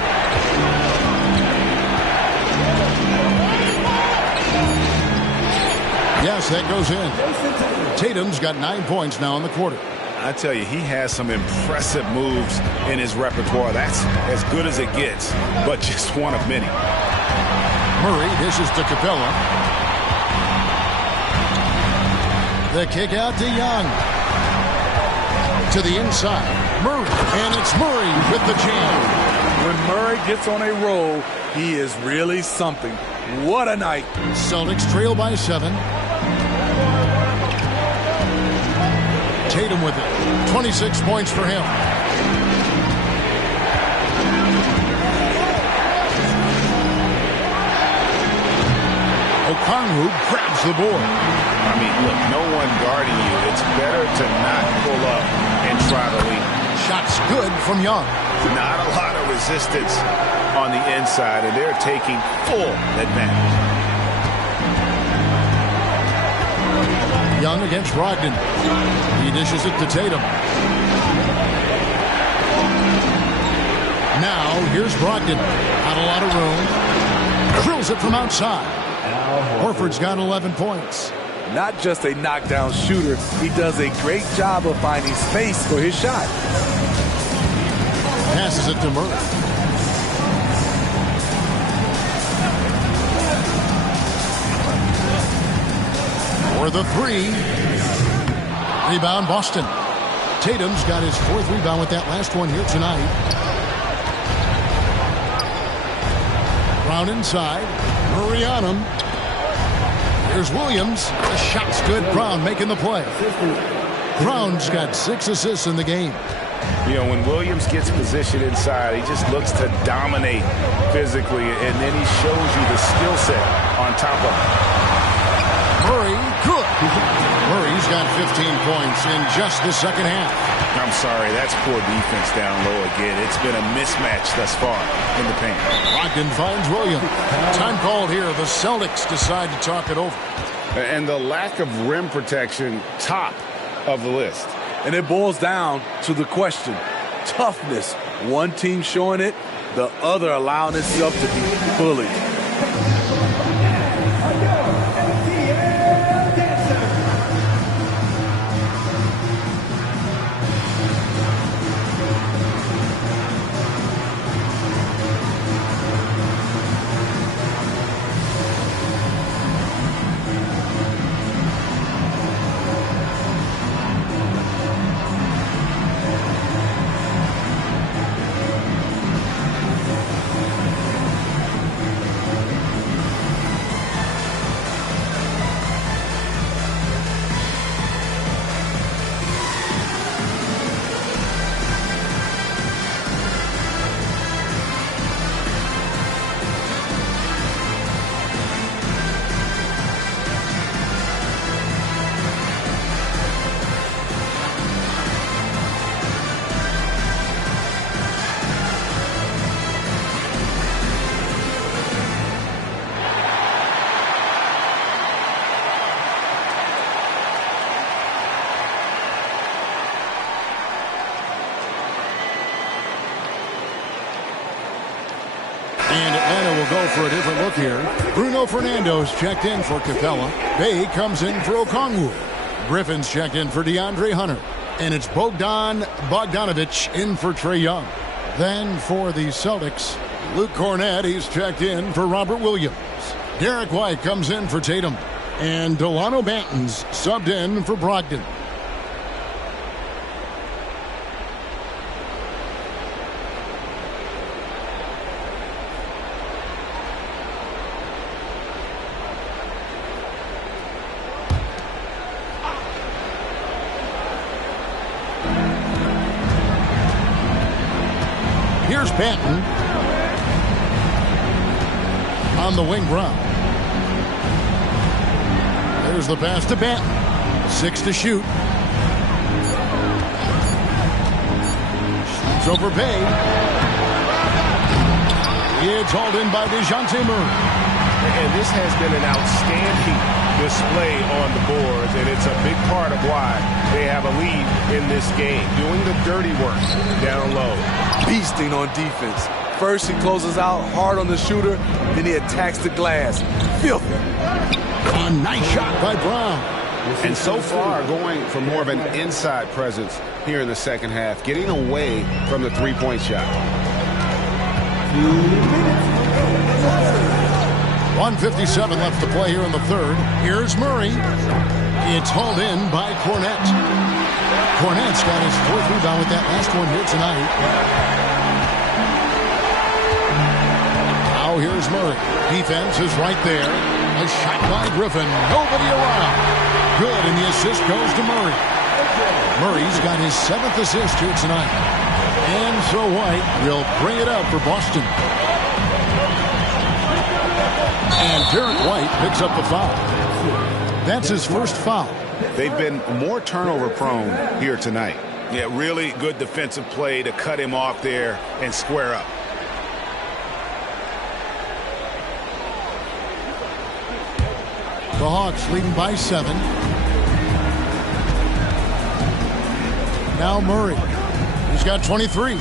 Yes, that goes in. Tatum's got 9 points now in the quarter. I tell you, he has some impressive moves in his repertoire. That's as good as it gets, but just one of many. Murray dishes to Capella. The kick out to Young. To the inside. Murray. And it's Murray with the jam. When Murray gets on a roll, he is really something. What a night. Celtics trail by 7. Tatum with it. 26 points for him. Okongwu grabs the board. I mean, look, no one guarding you. It's better to not pull up and try to lead. Shot's good from Young. Not a lot of resistance on the inside, and they're taking full advantage. Young against Brogdon. He dishes it to Tatum. Now, here's Brogdon. Not a lot of room. Drills it from outside. Horford's got 11 points. Not just a knockdown shooter, he does a great job of finding space for his shot. Passes it to Murray. For the 3. Rebound, Boston. Tatum's got his 4th rebound with that last one here tonight. Brown inside. Murray on him. Here's Williams. The shot's good. Brown making the play. Brown's got 6 assists in the game. You know, when Williams gets positioned inside, he just looks to dominate physically, and then he shows you the skill set on top of it. Murray, good. Murray's got 15 points in just the second half. I'm sorry, that's poor defense down low again. It's been a mismatch thus far in the paint. Brogdon finds Williams. Time called here. The Celtics decide to talk it over. And the lack of rim protection, top of the list. And it boils down to the question. Toughness. One team showing it, the other allowing itself to be bullied. will go for a different look here. Bruno Fernando's checked in for Capella. Bay comes in for Okongwu. Griffin's checked in for DeAndre Hunter. And it's Bogdan Bogdanovic in for Trae Young. Then for the Celtics, Luke Cornett, he's checked in for Robert Williams. Derek White comes in for Tatum. And Delano Banton's subbed in for Brogdon. Here's Banton on the wing run. There's the pass to Banton. 6 to shoot. Shoots over Bay. It's hauled in by DeJounte Murray. And this has been an outstanding display on the boards, and it's a big part of why they have a lead in this game. Doing the dirty work down low. Beasting on defense. First he closes out hard on the shooter, then he attacks the glass. Filthy. A nice shot by Brown. And so far, going for more of an inside presence here in the second half, getting away from the three-point shot. 1:57 left to play here in the third. Here's Murray. It's hauled in by Cornett. Cornett's got his 4th rebound with that last one here tonight. Now here's Murray. Defense is right there. A shot by Griffin. Nobody around. Good, and the assist goes to Murray. Murray's got his 7th assist here tonight. And so White will bring it up for Boston. And Derek White picks up the foul. That's his first foul. They've been more turnover prone here tonight. Yeah, really good defensive play to cut him off there and square up. The Hawks leading by 7. Now Murray. He's got 23.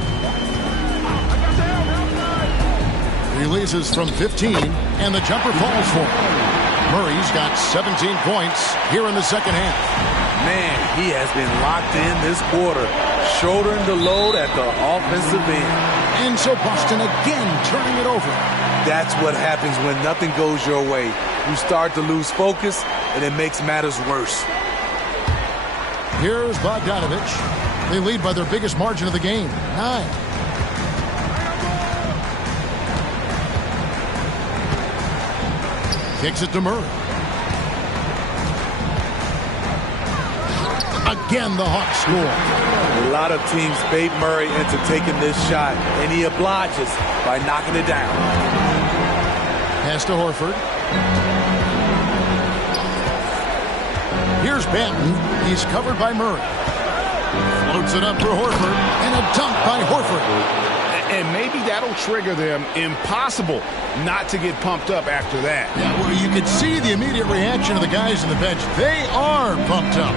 Releases from 15, and the jumper falls for him. Murray's got 17 points here in the second half. Man, he has been locked in this quarter, shouldering the load at the offensive end. And so Boston again turning it over. That's what happens when nothing goes your way. You start to lose focus, and it makes matters worse. Here's Bogdanovic. They lead by their biggest margin of the game, 9. Kicks it to Murray. Again, the Hawks score. A lot of teams bait Murray into taking this shot, and he obliges by knocking it down. Pass to Horford. Here's Banton. He's covered by Murray. Floats it up for Horford, and a dunk by Horford. And maybe that'll trigger them. Impossible not to get pumped up after that. Yeah, well, you can see the immediate reaction of the guys on the bench. They are pumped up.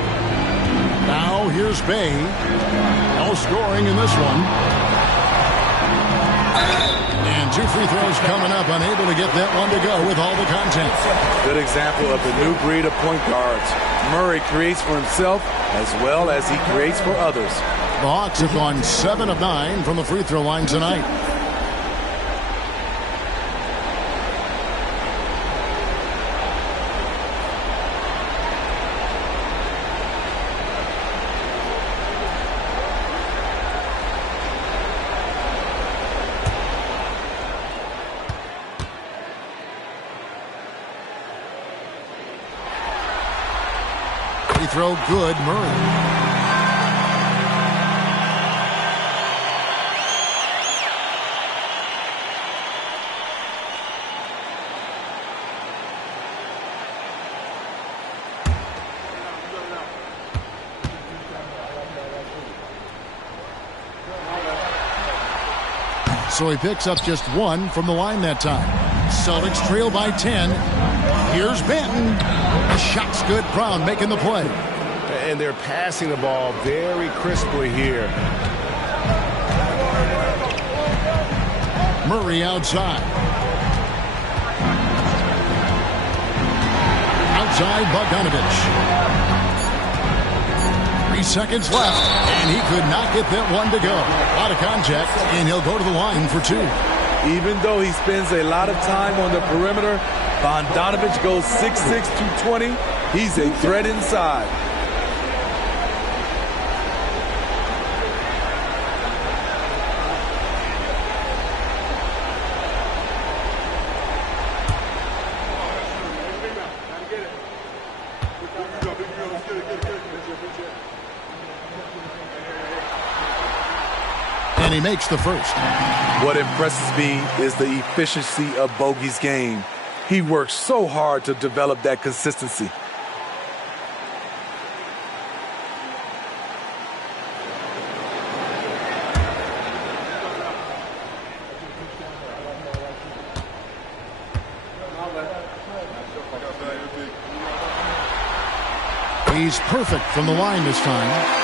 Now here's Bay. No scoring in this one. And 2 free throws coming up. Unable to get that one to go with all the content. Good example of the new breed of point guards. Murray creates for himself as well as he creates for others. The Hawks have gone 7 of 9 from the free throw line tonight. Free throw good, Murray. So he picks up just 1 from the line that time. Celtics trail by 10. Here's Banton. The shot's good. Brown making the play. And they're passing the ball very crisply here. Murray outside. outside Bogdanovich. 3 seconds left, and he could not get that one to go. A lot of contact, and he'll go to the line for 2. Even though he spends a lot of time on the perimeter, Bogdanovich goes 6'6", 220. He's a threat inside. And he makes the first. What impresses me is the efficiency of Bogey's game. He works so hard to develop that consistency. He's perfect from the line this time.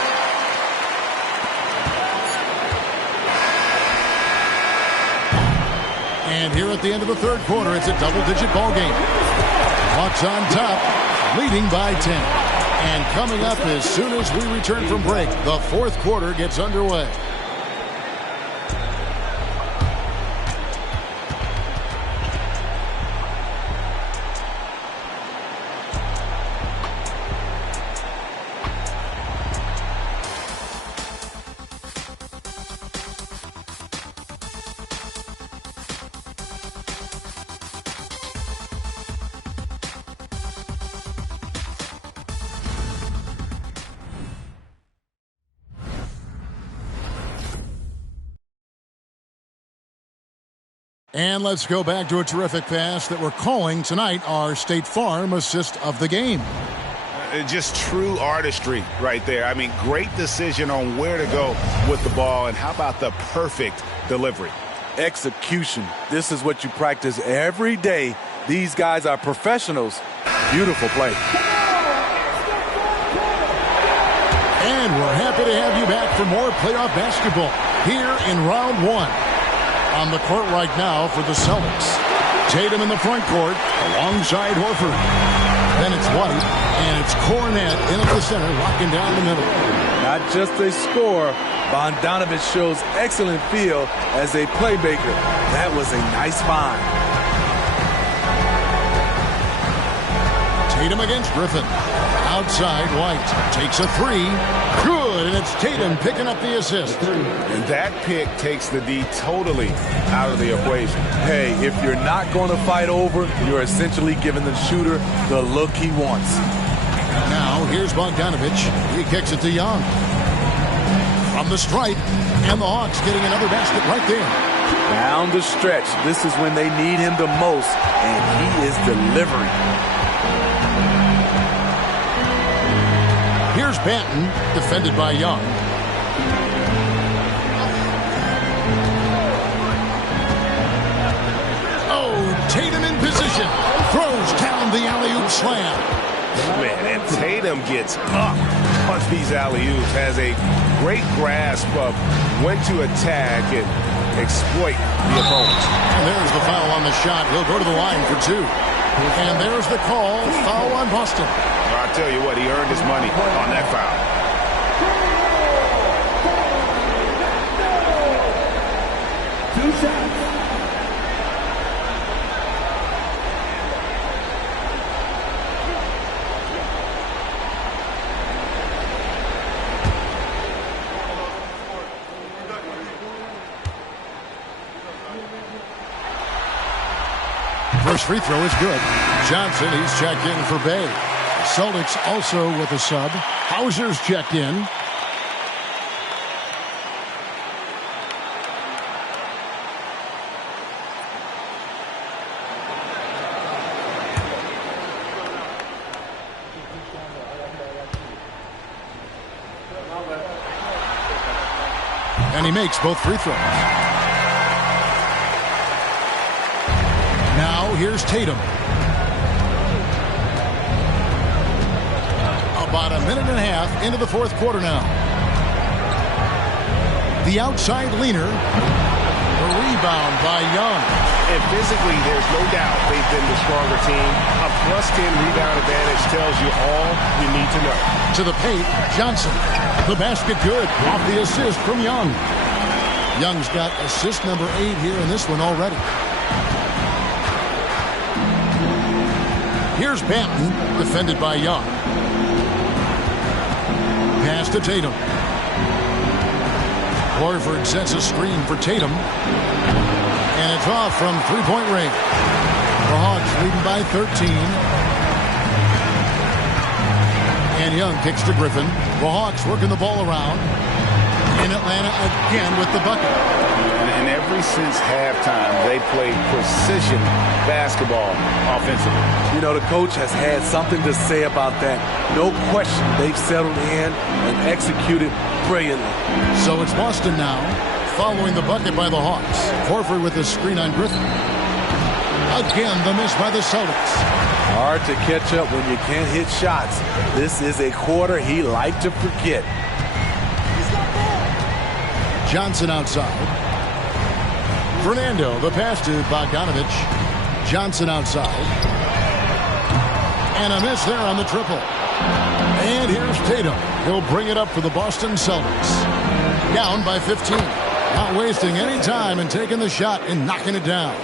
And here at the end of the third quarter, it's a double-digit ball game. Hawks on top, leading by 10. And coming up as soon as we return from break, the fourth quarter gets underway. And let's go back to a terrific pass that we're calling tonight our State Farm assist of the game. Just true artistry right there. I mean, great decision on where to go with the ball, and how about the perfect delivery? Execution. This is what you practice every day. These guys are professionals. Beautiful play. And we're happy to have you back for more playoff basketball here in round 1. On the court right now for the Celtics. Tatum in the front court alongside Horford. Then it's White, and it's Cornette in at the center, rocking down the middle. Not just a scorer, Bogdanovich shows excellent feel as a playmaker. That was a nice find. Tatum against Griffin. Outside, White takes a 3. Good, and it's Tatum picking up the assist. And that pick takes the D totally out of the equation. Hey, if you're not going to fight over, you're essentially giving the shooter the look he wants. Now, here's Bogdanovich. He kicks it to Young. From the stripe, and the Hawks getting another basket right there. Down the stretch, this is when they need him the most, and he is delivering. Here's Banton, defended by Young. Oh, Tatum in position. Throws down the alley-oop slam. Man, and Tatum gets up on these alley-oops, has a great grasp of when to attack and exploit the opponents. And there's the foul on the shot. He'll go to the line for 2. And there's the call, foul on Boston. I'll tell you what, he earned his money on that foul. Two shots. First free throw is good. Johnson, he's checked in for Bay. The Celtics also with a sub. Hauser's checked in. And he makes both free throws. Now here's Tatum. About a minute and a half into the fourth quarter now. The outside leaner. The rebound by Young. And physically, there's no doubt they've been the stronger team. A +10 rebound advantage tells you all you need to know. To the paint, Johnson. The basket good off the assist from Young. Young's got assist number 8 here in this one already. Here's Banton, defended by Young. Pass to Tatum. Horford sets a screen for Tatum. And it's off from three-point range. The Hawks leading by 13. And Young kicks to Griffin. The Hawks working the ball around. In Atlanta again with the bucket. And ever since halftime, they played precision basketball offensively. You know, the coach has had something to say about that. No question, they've settled in and executed brilliantly. So it's Boston now, following the bucket by the Hawks. Horford with a screen on Griffin. Again, the miss by the Celtics. Hard to catch up when you can't hit shots. This is a quarter he liked to forget. Johnson outside. Fernando, the pass to Bogdanovich. Johnson outside. And a miss there on the triple. And here's Tatum. He'll bring it up for the Boston Celtics. Down by 15. Not wasting any time and taking the shot and knocking it down.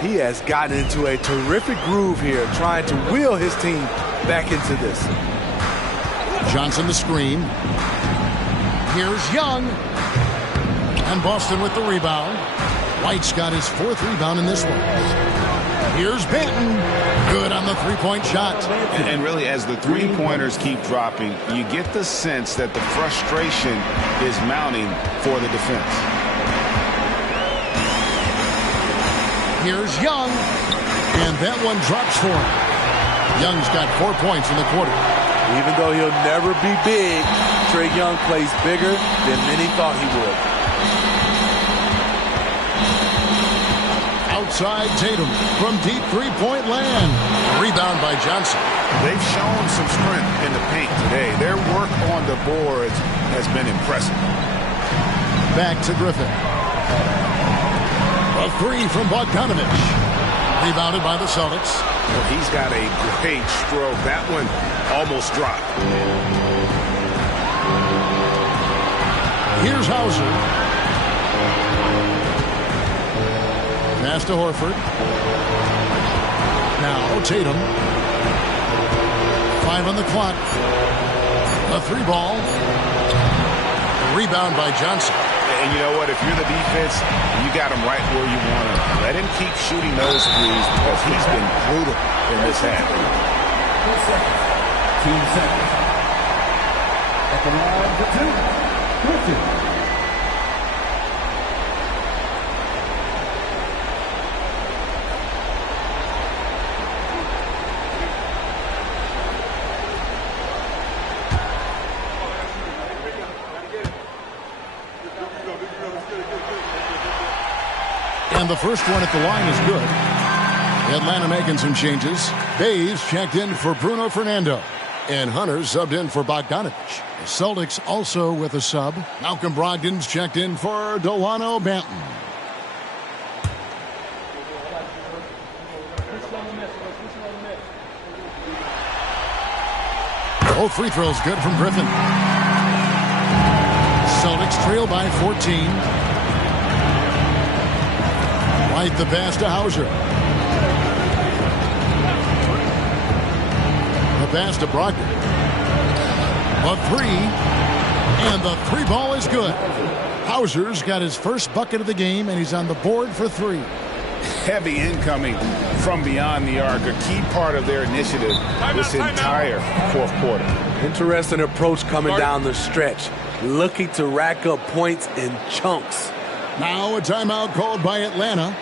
He has gotten into a terrific groove here, trying to wheel his team back into this. Johnson the screen. Here's Young. And Boston with the rebound. White's got his 4th rebound in this one. Here's Banton. Good on the three-point shot. And really, as the three-pointers keep dropping, you get the sense that the frustration is mounting for the defense. Here's Young. And that one drops for him. Young's got 4 points in the quarter. Even though he'll never be big, Trae Young plays bigger than many thought he would. Outside Tatum from deep three-point land. Rebound by Johnson. They've shown some strength in the paint today. Their work on the boards has been impressive. Back to Griffin. A 3 from Bogdanovich. Rebounded by the Celtics. Well, he's got a great stroke. That one almost dropped. Here's Hauser. Pass to Horford. Now Tatum. 5 on the clock. A 3-ball. Rebound by Johnson. And you know what? If you're the defense, you got him right where you want him. Let him keep shooting those threes because he's been brutal in this half. 2 seconds. At the line for 2. Griffin. And the first one at the line is good. Atlanta making some changes. Bays checked in for Bruno Fernando. And Hunter subbed in for Bogdanovich. The Celtics also with a sub. Malcolm Brogdon's checked in for Delano Banton. Both free throws good from Griffin. Celtics trail by 14. White the pass to Hauser. The pass to Brogdon. A 3. And the 3-ball is good. Hauser's got his first bucket of the game, and he's on the board for 3. Heavy incoming from beyond the arc. A key part of their initiative this entire fourth quarter. Interesting approach coming down the stretch. Looking to rack up points in chunks. Now a timeout called by Atlanta.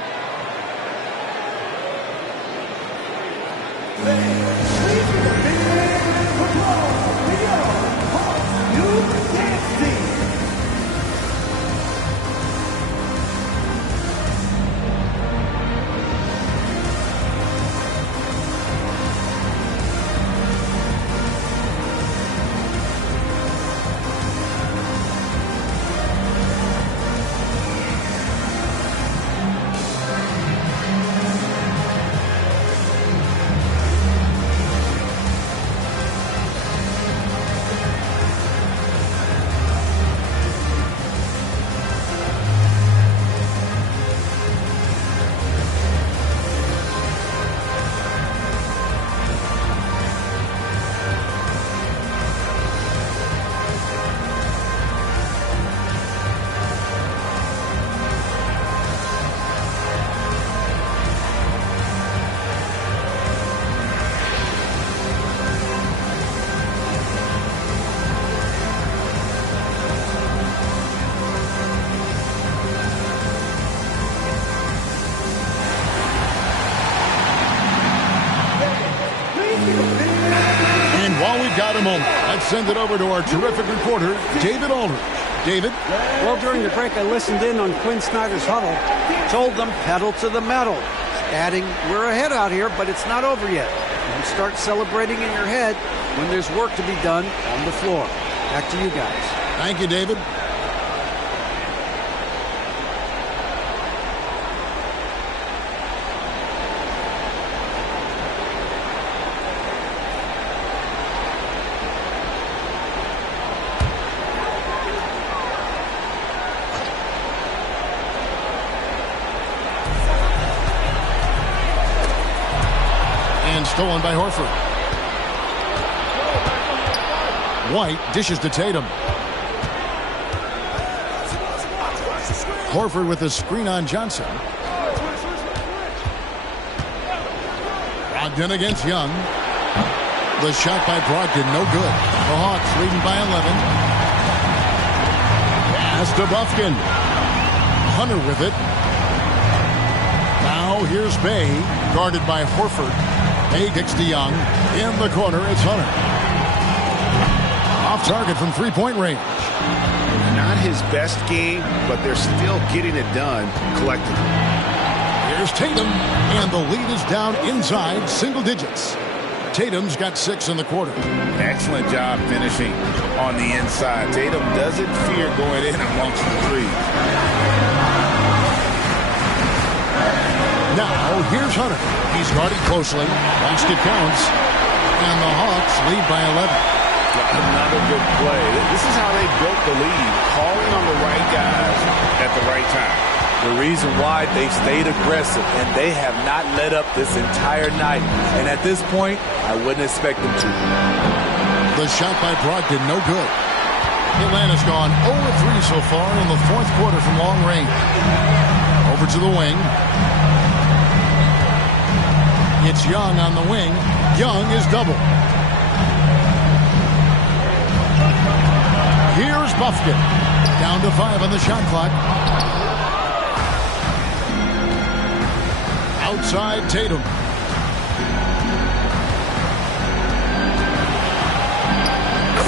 We've got a moment. Let's send it over to our terrific reporter, David Aldridge. David? Well, during the break, I listened in on Quinn Snyder's huddle. Told them pedal to the metal. Adding, we're ahead out here, but it's not over yet. You start celebrating in your head when there's work to be done on the floor. Back to you guys. Thank you, David. Stolen by Horford. White dishes to Tatum. Horford with a screen on Johnson. Brogdon against Young. The shot by Brogdon, no good. The Hawks leading by 11. Pass to Buffkin. Hunter with it. Now here's Bay, guarded by Horford. Bay kicks to Young. In the corner, it's Hunter. Off target from three-point range. Not his best game, but they're still getting it done collectively. Here's Tatum, and the lead is down inside single digits. Tatum's got 6 in the quarter. Excellent job finishing on the inside. Tatum doesn't fear going in amongst the threes. Now, here's Hunter. He's guarded closely. Basket counts. And the Hawks lead by 11. Another good play. This is how they built the lead. Calling on the right guys at the right time. The reason why they've stayed aggressive, and they have not let up this entire night. And at this point, I wouldn't expect them to. The shot by Brogdon, no good. Atlanta's gone 0-3 so far in the fourth quarter from long range. Over to the wing. It's Young on the wing. Young is double. Here's Buffkin. Down to 5 on the shot clock. Outside Tatum.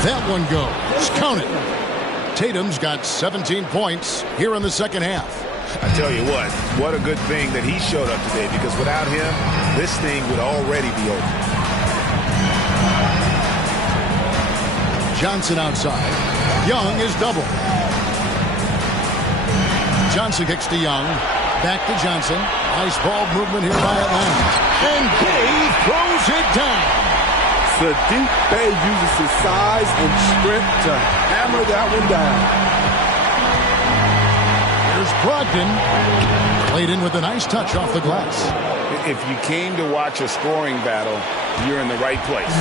That one goes. Count it. Tatum's got 17 points here in the second half. I tell you what a good thing that he showed up today, because without him, this thing would already be over. Johnson outside. Young is double. Johnson kicks to Young. Back to Johnson. Nice ball movement here by Atlanta. And Bay throws it down. Sadiq Bey uses his size and strength to hammer that one down. Brogdon played in with a nice touch off the glass. If you came to watch a scoring battle, you're in the right place.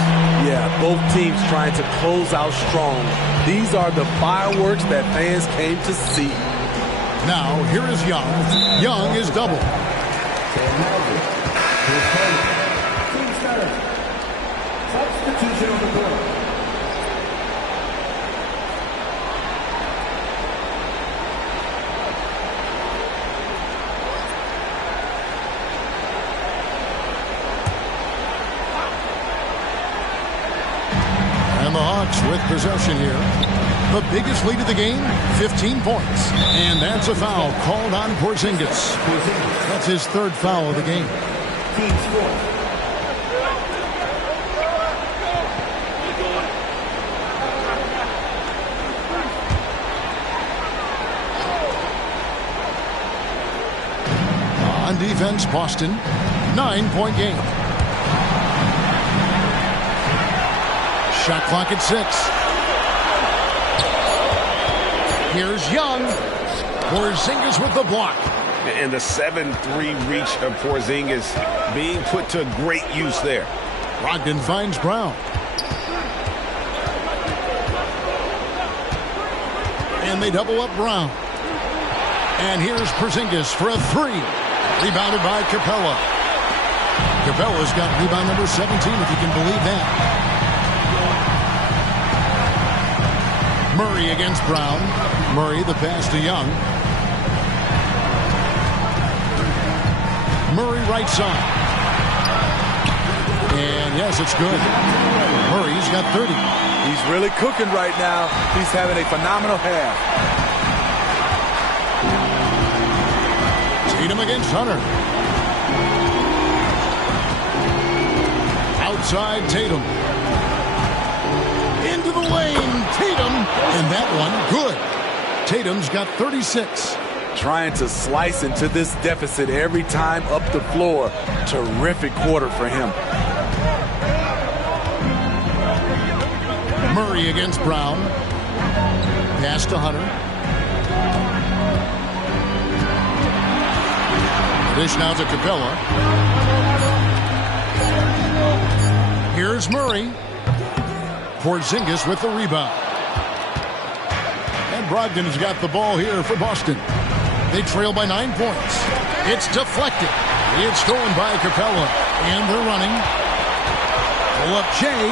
Yeah, both teams trying to close out strong. These are the fireworks that fans came to see. Now, here is Young. Young is double. Substitution on the board. With possession here. The biggest lead of the game, 15 points. And that's a foul called on Porzingis. That's his third foul of the game. Team score. On defense, Boston, 9-point game. Shot clock at 6. Here's Young. Porzingis with the block. And the 7-3 reach of Porzingis being put to great use there. Brogdon finds Brown. And they double up Brown. And here's Porzingis for a 3. Rebounded by Capella. Capella's got rebound number 17, if you can believe that. Murray against Brown. Murray, the pass to Young. Murray right side. And yes, it's good. Murray's got 30. He's really cooking right now. He's having a phenomenal half. Tatum against Hunter. Outside Tatum. Into the lane. Tatum. And that one, good. Tatum's got 36. Trying to slice into this deficit every time up the floor. Terrific quarter for him. Murray against Brown. Pass to Hunter. Dish now to Capella. Here's Murray. Porzingis with the rebound. And Brogdon's got the ball here for Boston. They trail by 9 points. It's deflected. It's stolen by Capella. And they're running. Pull up Jay.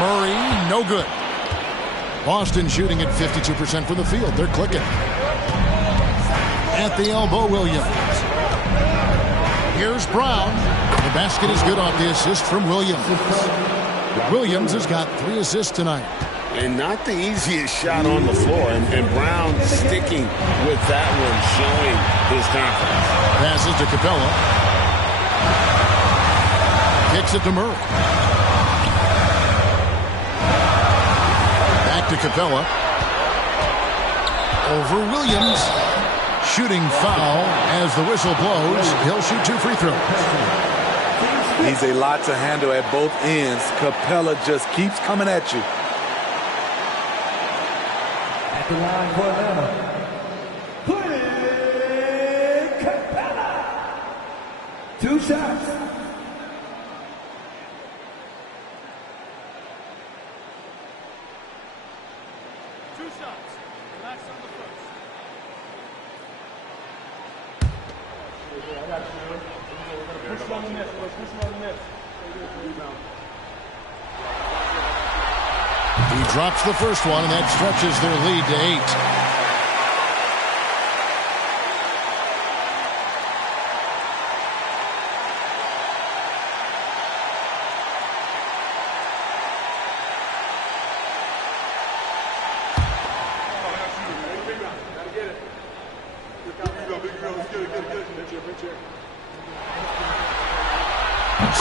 Murray, no good. Boston shooting at 52% from the field. They're clicking. At the elbow, Williams. Here's Brown. The basket is good off the assist from Williams. Williams has got 3 assists tonight. And not the easiest shot on the floor. And Brown sticking with that one, showing his confidence. Passes to Capella. Kicks it to Murray. Back to Capella. Over Williams. Shooting foul as the whistle blows. He'll shoot 2 free throws. He's a lot to handle at both ends. Capella just keeps coming at you. At the line for Atlanta, Clint Capella. 2 shots. He drops the first one, and that stretches their lead to 8.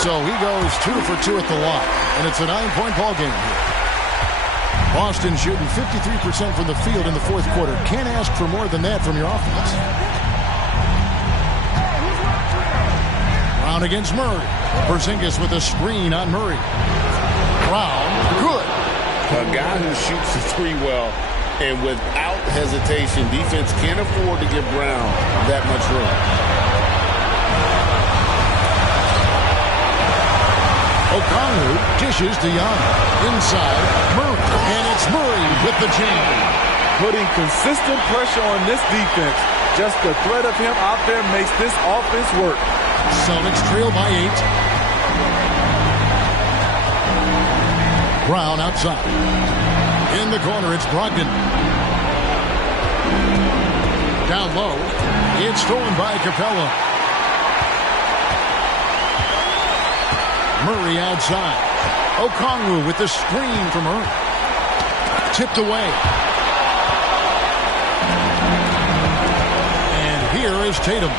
So he goes 2 for 2 at the line, and it's a 9-point ball game here. Boston shooting 53% from the field in the fourth quarter. Can't ask for more than that from your offense. Brown against Murray. Porzingis with a screen on Murray. Brown, good. A guy who shoots the 3 well, and without hesitation, defense can't afford to give Brown that much room. O'Connor dishes to Young. Inside, Murray. And it's Murray with the jam. Putting consistent pressure on this defense. Just the threat of him out there makes this offense work. Celtics trail by 8. Brown outside. In the corner, it's Brogdon. Down low. It's stolen by Capella. Murray outside. Okongwu with the screen from Murray. Tipped away. And here is Tatum.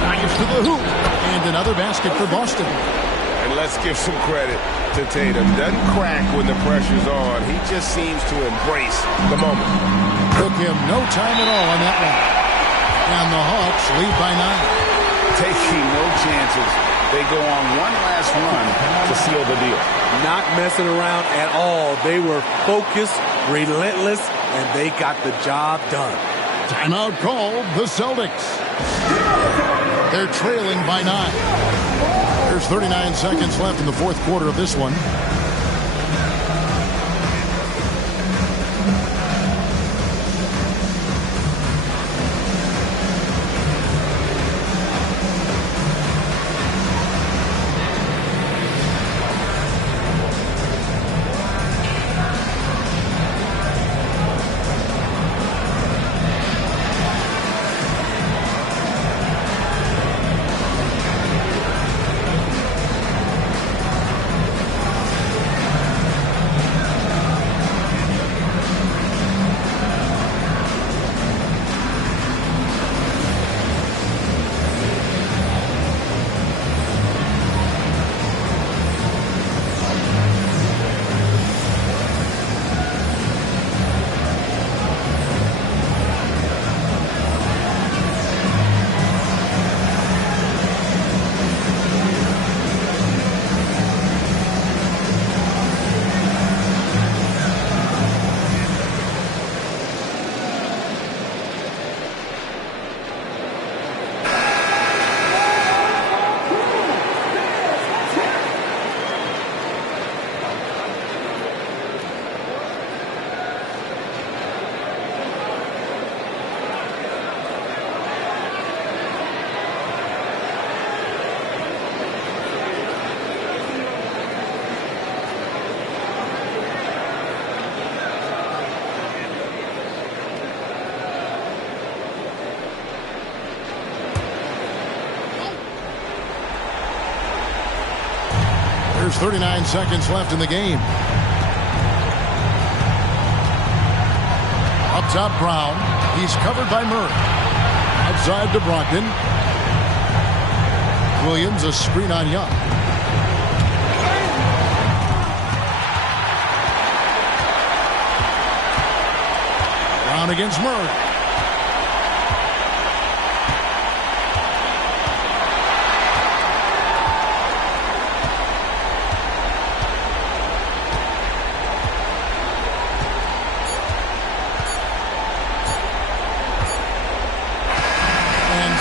Drives to the hoop. And another basket for Boston. And let's give some credit to Tatum. Doesn't crack when the pressure's on. He just seems to embrace the moment. Took him no time at all on that one. And the Hawks lead by 9. Taking no chances. They go on one last run to seal the deal. Not messing around at all. They were focused, relentless, and they got the job done. Timeout called the Celtics. They're trailing by 9. There's 39 seconds left in the fourth quarter of this one. There's 39 seconds left in the game. Up top, Brown. He's covered by Murray. Outside to Brogdon. Williams, a screen on Young. Brown against Murray.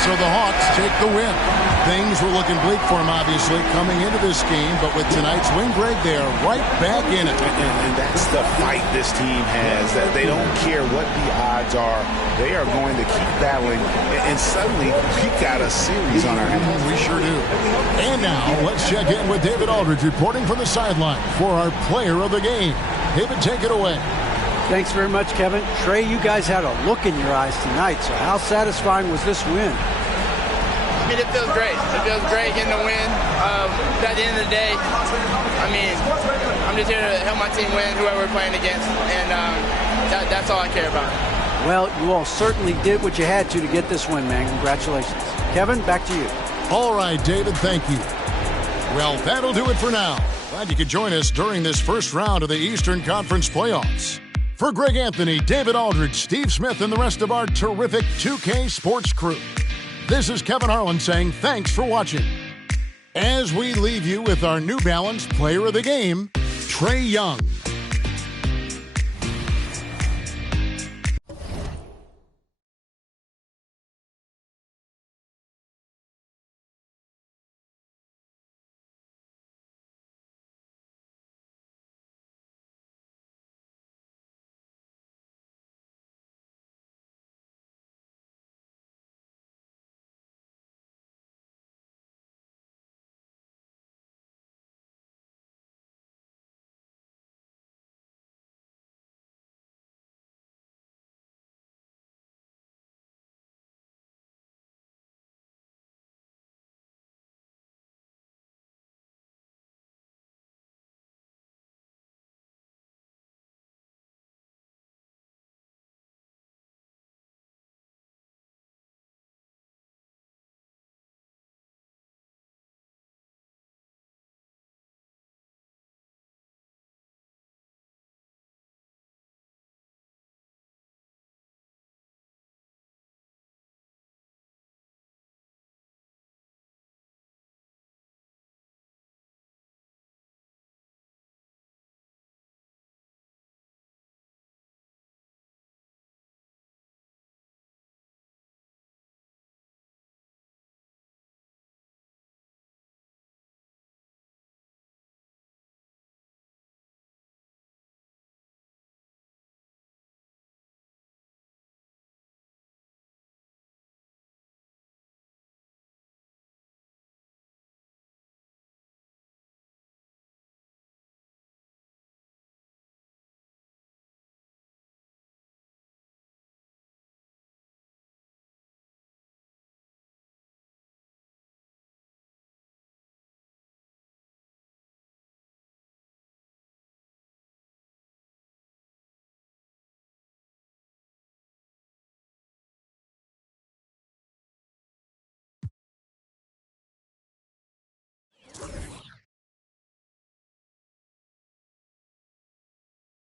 So the Hawks take the win. Things were looking bleak for them, obviously, coming into this game, but with tonight's win, Greg, they are right back in it. And that's the fight this team has. That they don't care what the odds are. They are going to keep battling, and suddenly we got a series on our hands. We sure do. And now, let's check in with David Aldridge reporting from the sideline for our player of the game. David, take it away. Thanks very much, Kevin. Trey, you guys had a look in your eyes tonight, so how satisfying was this win? I mean, it feels great. It feels great getting the win. But at the end of the day, I mean, I'm just here to help my team win, whoever we're playing against, and that's all I care about. Well, you all certainly did what you had to get this win, man. Congratulations. Kevin, back to you. All right, David, thank you. Well, that'll do it for now. Glad you could join us during this first round of the Eastern Conference playoffs. For Greg Anthony, David Aldridge, Steve Smith, and the rest of our terrific 2K Sports crew, this is Kevin Harlan saying thanks for watching. As we leave you with our New Balance Player of the Game, Trae Young.